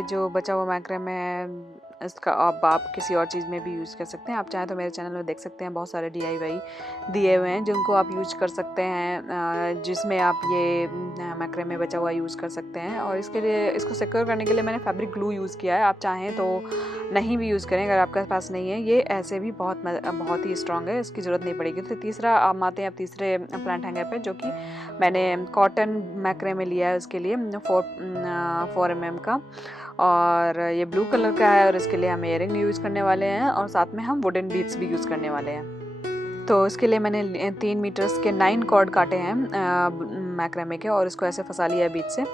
ये जो बचा हुआ मैक्रेमे है इसका आप किसी और चीज़ में भी यूज़ कर सकते हैं। आप चाहें तो मेरे चैनल में देख सकते हैं, बहुत सारे DIY दिए हुए हैं जिनको आप यूज कर सकते हैं, जिसमें आप ये मैक्रेमे बचा हुआ यूज़ कर सकते हैं। और इसके लिए, इसको सिक्योर करने के लिए मैंने फैब्रिक ग्लू यूज़ किया है। आप चाहें तो नहीं भी यूज़ करें अगर आपके पास नहीं है। ये ऐसे भी बहुत ही स्ट्रॉन्ग है, इसकी ज़रूरत नहीं पड़ेगी। तो तीसरा आप आते हैं अब तीसरे प्लांट हैंगर पे, जो कि मैंने कॉटन मैक्रेमे लिया है उसके लिए 4 mm का, और ये ब्लू कलर का है। और इसके लिए हम इयरिंग यूज़ करने वाले हैं और साथ में हम वुडन बीड्स भी यूज़ करने वाले हैं। तो इसके लिए मैंने 3 मीटर्स के 9 कॉर्ड काटे हैं मैक्रेमे के, और इसको ऐसे फंसा लिया है बीच से।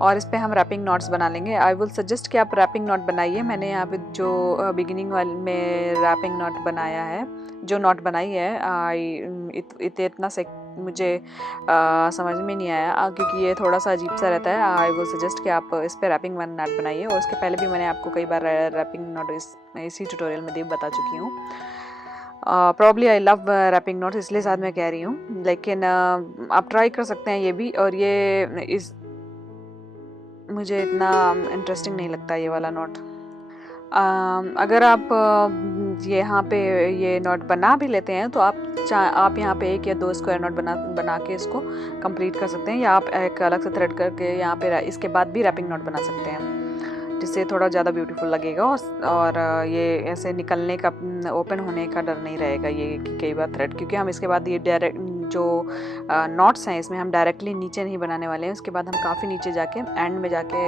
और इस पे हम रैपिंग नॉट्स बना लेंगे। आई विल सजेस्ट कि आप रैपिंग नॉट बनाइए। मैंने यहाँ पे जो बिगिनिंग वाले में रैपिंग नॉट बनाया है, जो नॉट बनाई है, इतना से मुझे समझ में नहीं आया, क्योंकि ये थोड़ा सा अजीब सा रहता है। आई विल सजेस्ट कि आप इस पर रैपिंग नॉट बनाइए। और उसके पहले भी मैंने आपको कई बार रैपिंग नॉट इसी ट्यूटोरियल में बता चुकी हूँ। Probably I love wrapping knots, इसलिए साथ में कह रही हूँ, लेकिन आप ट्राई कर सकते हैं ये भी। और ये मुझे इतना इंटरेस्टिंग नहीं लगता ये वाला नोट। अगर आप यहाँ पे ये नोट बना भी लेते हैं तो आप यहाँ पे 1 या 2 स्क्वायर नोट बना के इसको कंप्लीट कर सकते हैं, या आप एक अलग से थ्रेड करके यहाँ पे इसके बाद भी रैपिंग नोट बना सकते हैं, जिससे थोड़ा ज़्यादा ब्यूटीफुल लगेगा। और ये ऐसे निकलने का, ओपन होने का डर नहीं रहेगा ये कि कई बार थ्रेड, क्योंकि हम इसके बाद ये डायरेक्ट जो नॉट्स हैं इसमें हम डायरेक्टली नीचे नहीं बनाने वाले हैं। उसके बाद हम काफ़ी नीचे जाके एंड में जाके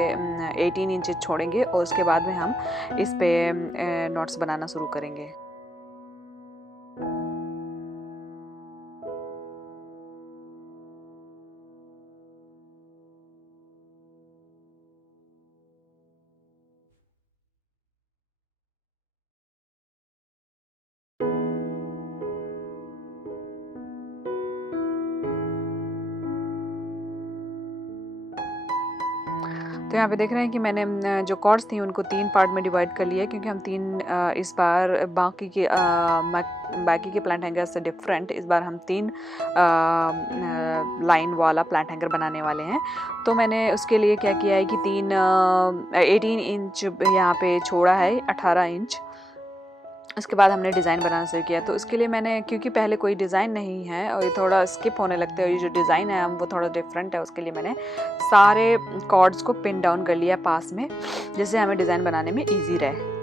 18 इंचेस छोड़ेंगे, और उसके बाद में हम इस पे नॉट्स बनाना शुरू करेंगे। तो यहाँ पे देख रहे हैं कि मैंने जो कॉर्ड्स थी उनको 3 पार्ट में डिवाइड कर लिया, क्योंकि हम 3 इस बार बाकी के प्लांट हैंगर से डिफरेंट इस बार हम 3 लाइन वाला प्लांट हैंगर बनाने वाले हैं। तो मैंने उसके लिए क्या किया है कि 18 इंच यहाँ पे छोड़ा है, 18 इंच। उसके बाद हमने डिज़ाइन बनाना शुरू किया। तो इसके लिए मैंने, क्योंकि पहले कोई डिज़ाइन नहीं है और ये थोड़ा स्किप होने लगते हैं, ये जो डिज़ाइन है वो थोड़ा डिफरेंट है, उसके लिए मैंने सारे कॉर्ड्स को पिन डाउन कर लिया पास में, जिससे हमें डिज़ाइन बनाने में ईजी रहे।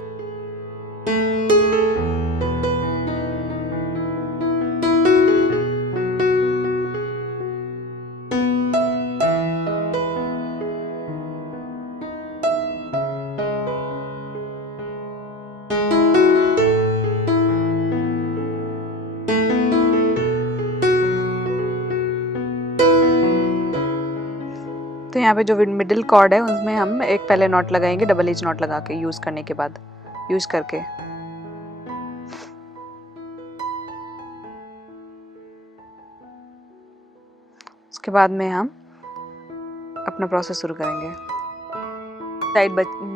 तो यहाँ पे जो मिडिल कॉर्ड है उसमें हम एक पहले नॉट लगाएंगे, डबल एज नॉट लगा के, यूज़ करने के बाद, यूज़ करके। उसके बाद में हम अपना प्रोसेस शुरू करेंगे।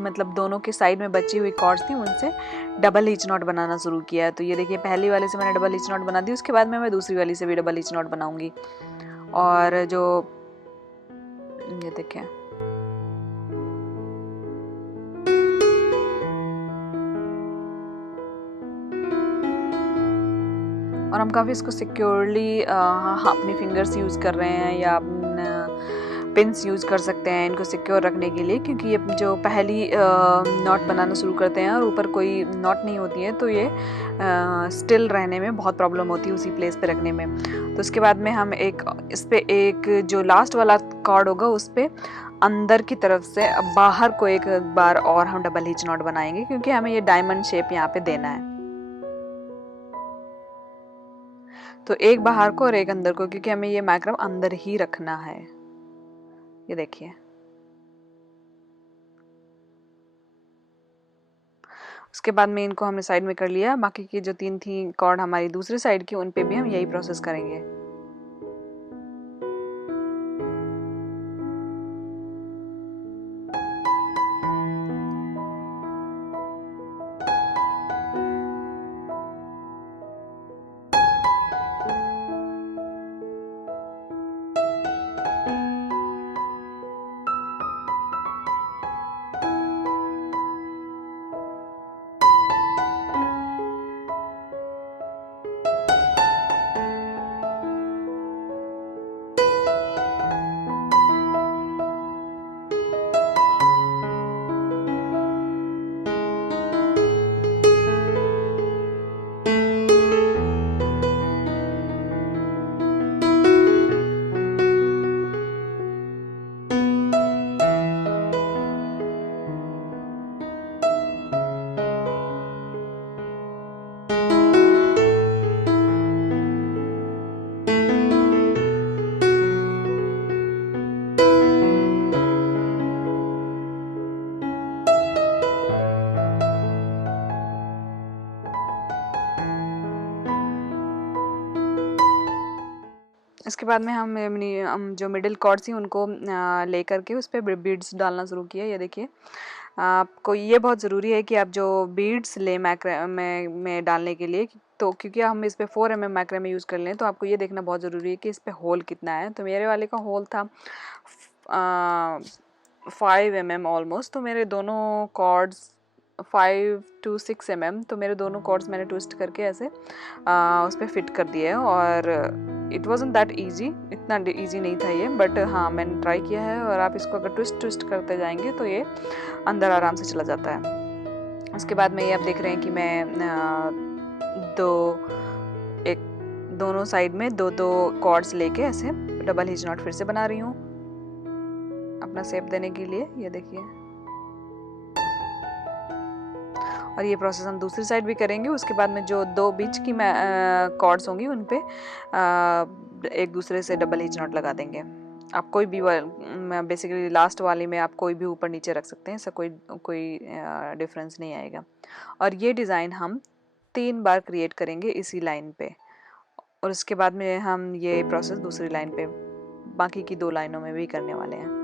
मतलब दोनों के साइड में बची हुई कॉर्ड्स थी, उनसे डबल एज नॉट बनाना शुरू किया। तो ये देखिए, पहली वाले से मैंने डबल एज नॉट बना दी, उसके बाद में मैं दूसरी वाली से भी डबल एज नॉट बनाऊंगी। और जो ये देखें, और हम काफ़ी इसको सिक्योरली अपनी फिंगर्स यूज़ कर रहे हैं, या पिन्स यूज़ कर सकते हैं इनको सिक्योर रखने के लिए, क्योंकि ये जो पहली नॉट बनाना शुरू करते हैं और ऊपर कोई नॉट नहीं होती है, तो ये स्टिल रहने में बहुत प्रॉब्लम होती है उसी प्लेस पे रखने में। तो उसके बाद में हम इस पे एक जो लास्ट वाला कॉर्ड होगा उस पे अंदर की तरफ से बाहर को एक बार और हम डबल हिच नॉट बनाएंगे, क्योंकि हमें ये डायमंड शेप यहाँ पे देना है। तो एक बाहर को और एक अंदर को, क्योंकि हमें ये मैक्रम अंदर ही रखना है। ये देखिए, उसके बाद में इनको हमने साइड में कर लिया। बाकी की जो 3 थी कॉर्ड हमारी दूसरी साइड की, उन पे भी हम यही प्रोसेस करेंगे। इसके बाद में हम जो मिडिल कॉर्ड थी उनको लेकर के उस पर बीड्स डालना शुरू किया। ये देखिए, आपको ये बहुत ज़रूरी है कि आप जो बीड्स ले में डालने के लिए, तो क्योंकि हम इस पे 4 mm मैक्रे में यूज़ कर लें, तो आपको ये देखना बहुत ज़रूरी है कि इस पे होल कितना है। तो मेरे वाले का होल था 5 mm ऑलमोस्ट। तो मेरे दोनों कॉर्ड्स 5 to 6 mm, तो मेरे दोनों कॉर्ड्स मैंने ट्विस्ट करके ऐसे उस पर फिट कर दिया है। और इट वॉजंट दैट ईजी, इतना ईजी नहीं था ये, बट हाँ मैंने ट्राई किया है। और आप इसको अगर ट्विस्ट करते जाएंगे तो ये अंदर आराम से चला जाता है। उसके बाद में ये आप देख रहे हैं कि मैं दोनों साइड में दो कॉर्ड्स लेके ऐसे डबल हिच नॉट फिर से बना रही हूँ अपना शेप देने के लिए। ये देखिए, और ये प्रोसेस हम दूसरी साइड भी करेंगे। उसके बाद में जो 2 बीच की कॉर्ड्स होंगी उन पे एक दूसरे से डबल हिच नॉट लगा देंगे। आप कोई भी बेसिकली लास्ट वाली में आप कोई भी ऊपर नीचे रख सकते हैं, ऐसा कोई डिफरेंस नहीं आएगा। और ये डिज़ाइन हम 3 बार क्रिएट करेंगे इसी लाइन पे, और उसके बाद में हम ये प्रोसेस दूसरी लाइन पे बाकी की 2 लाइनों में भी करने वाले हैं।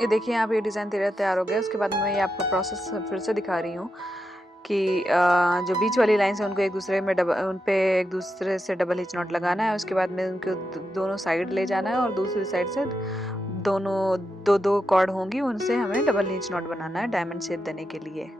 ये देखिए यहाँ पे ये डिज़ाइन तेरा तैयार हो गया। उसके बाद मैं ये आपको प्रोसेस फिर से दिखा रही हूँ कि जो बीच वाली लाइन्स है उनको एक दूसरे में उन पे एक दूसरे से डबल हिच नॉट लगाना है। उसके बाद में उनको दोनों साइड ले जाना है और दूसरी साइड से दोनों दो दो कॉर्ड होंगी, उनसे हमें डबल हिच नॉट बनाना है डायमंड शेप देने के लिए।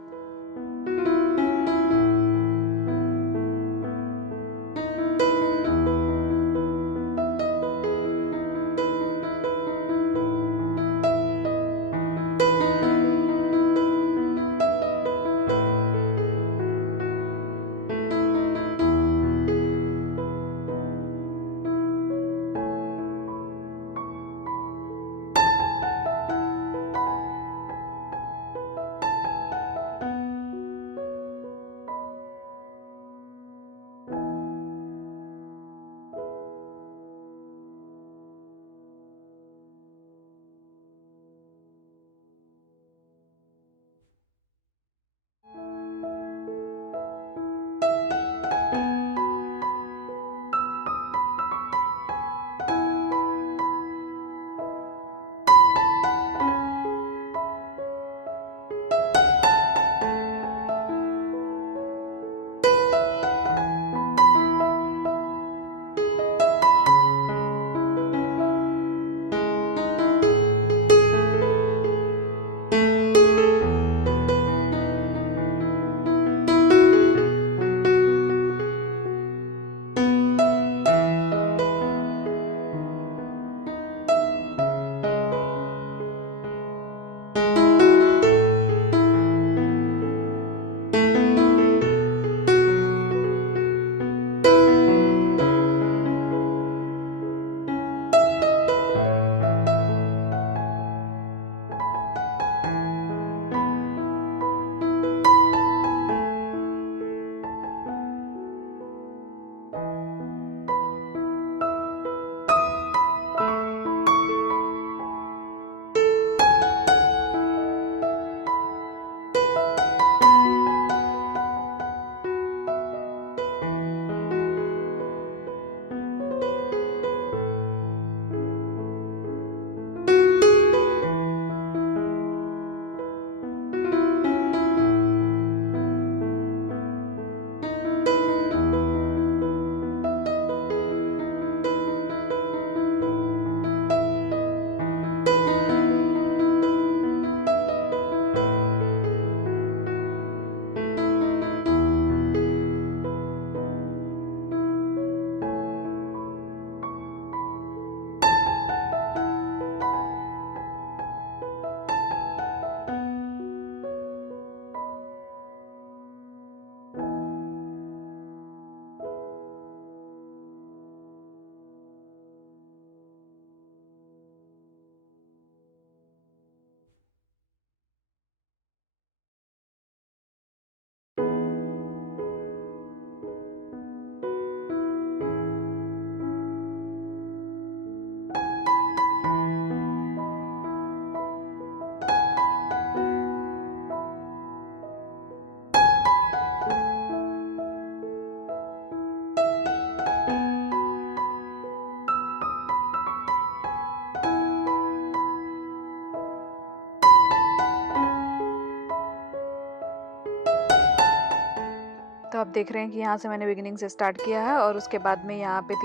तो आप देख रहे हैं कि यहाँ से मैंने बिगिनिंग से स्टार्ट किया है और उसके बाद में यहाँ पे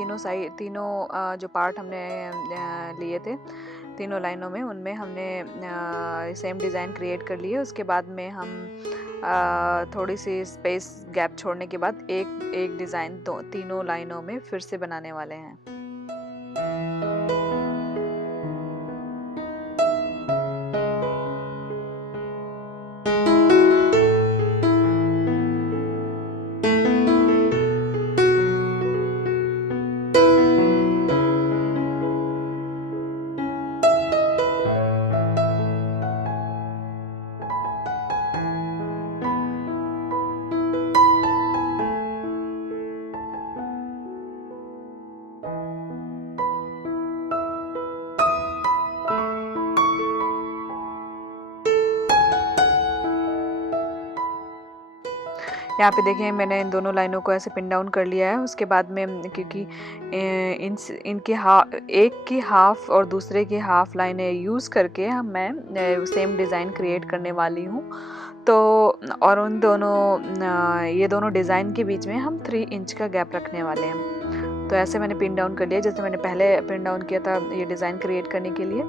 तीनों जो पार्ट हमने लिए थे तीनों लाइनों में, उनमें हमने सेम डिज़ाइन क्रिएट कर लिए। उसके बाद में हम थोड़ी सी स्पेस गैप छोड़ने के बाद एक डिज़ाइन तीनों लाइनों में फिर से बनाने वाले हैं। यहाँ पे देखें मैंने इन दोनों लाइनों को ऐसे पिन डाउन कर लिया है। उसके बाद में क्योंकि इनकी एक की हाफ और दूसरे की हाफ लाइनें यूज़ करके मैं सेम डिज़ाइन क्रिएट करने वाली हूँ। तो और उन दोनों ये दोनों डिज़ाइन के बीच में हम 3 इंच का गैप रखने वाले हैं। तो ऐसे मैंने पिन डाउन कर लिया जैसे मैंने पहले पिन डाउन किया था ये डिज़ाइन क्रिएट करने के लिए।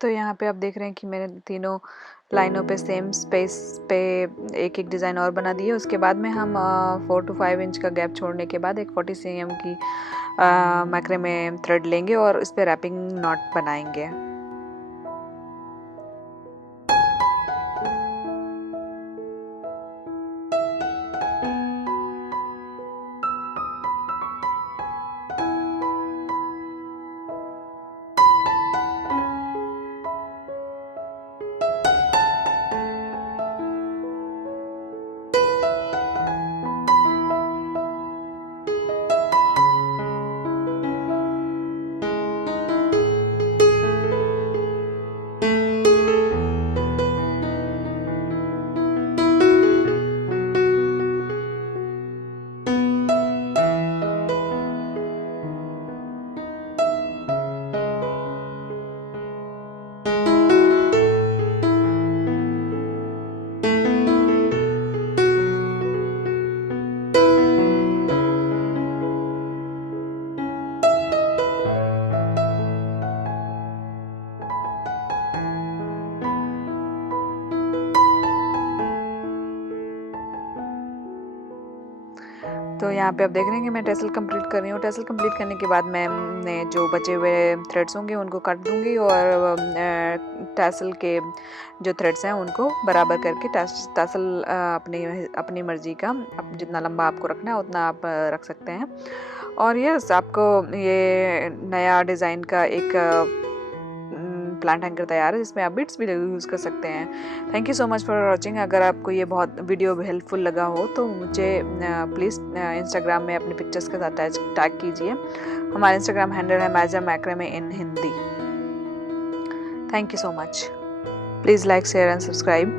तो यहाँ पे आप देख रहे हैं कि मैंने तीनों लाइनों पे सेम स्पेस पे एक एक डिज़ाइन और बना दिए। उसके बाद में हम 4 to 5 इंच का गैप छोड़ने के बाद एक 40 cm की मैक्रे में थ्रेड लेंगे और इस पर रैपिंग नॉट बनाएंगे। तो यहाँ पे आप देख रहे हैं कि मैं टैसल कंप्लीट कर रही हूँ। टैसल कंप्लीट करने के बाद मैं जो बचे हुए थ्रेड्स होंगे उनको काट दूँगी और टैसल के जो थ्रेड्स हैं उनको बराबर करके टैसल अपनी मर्ज़ी का जितना लंबा आपको रखना है उतना आप रख सकते हैं। और यस, आपको ये नया डिज़ाइन का एक प्लांट हैंगर तैयार है जिसमें आप बिट्स भी यूज़ कर सकते हैं। Thank you so much for watching. अगर आपको ये बहुत वीडियो हेल्पफुल लगा हो तो मुझे प्लीज़ इंस्टाग्राम में अपने पिक्चर्स के साथ टैग कीजिए। हमारा इंस्टाग्राम हैंडल है Maja macrame in Hindi. Thank you so much. Please like, share and subscribe.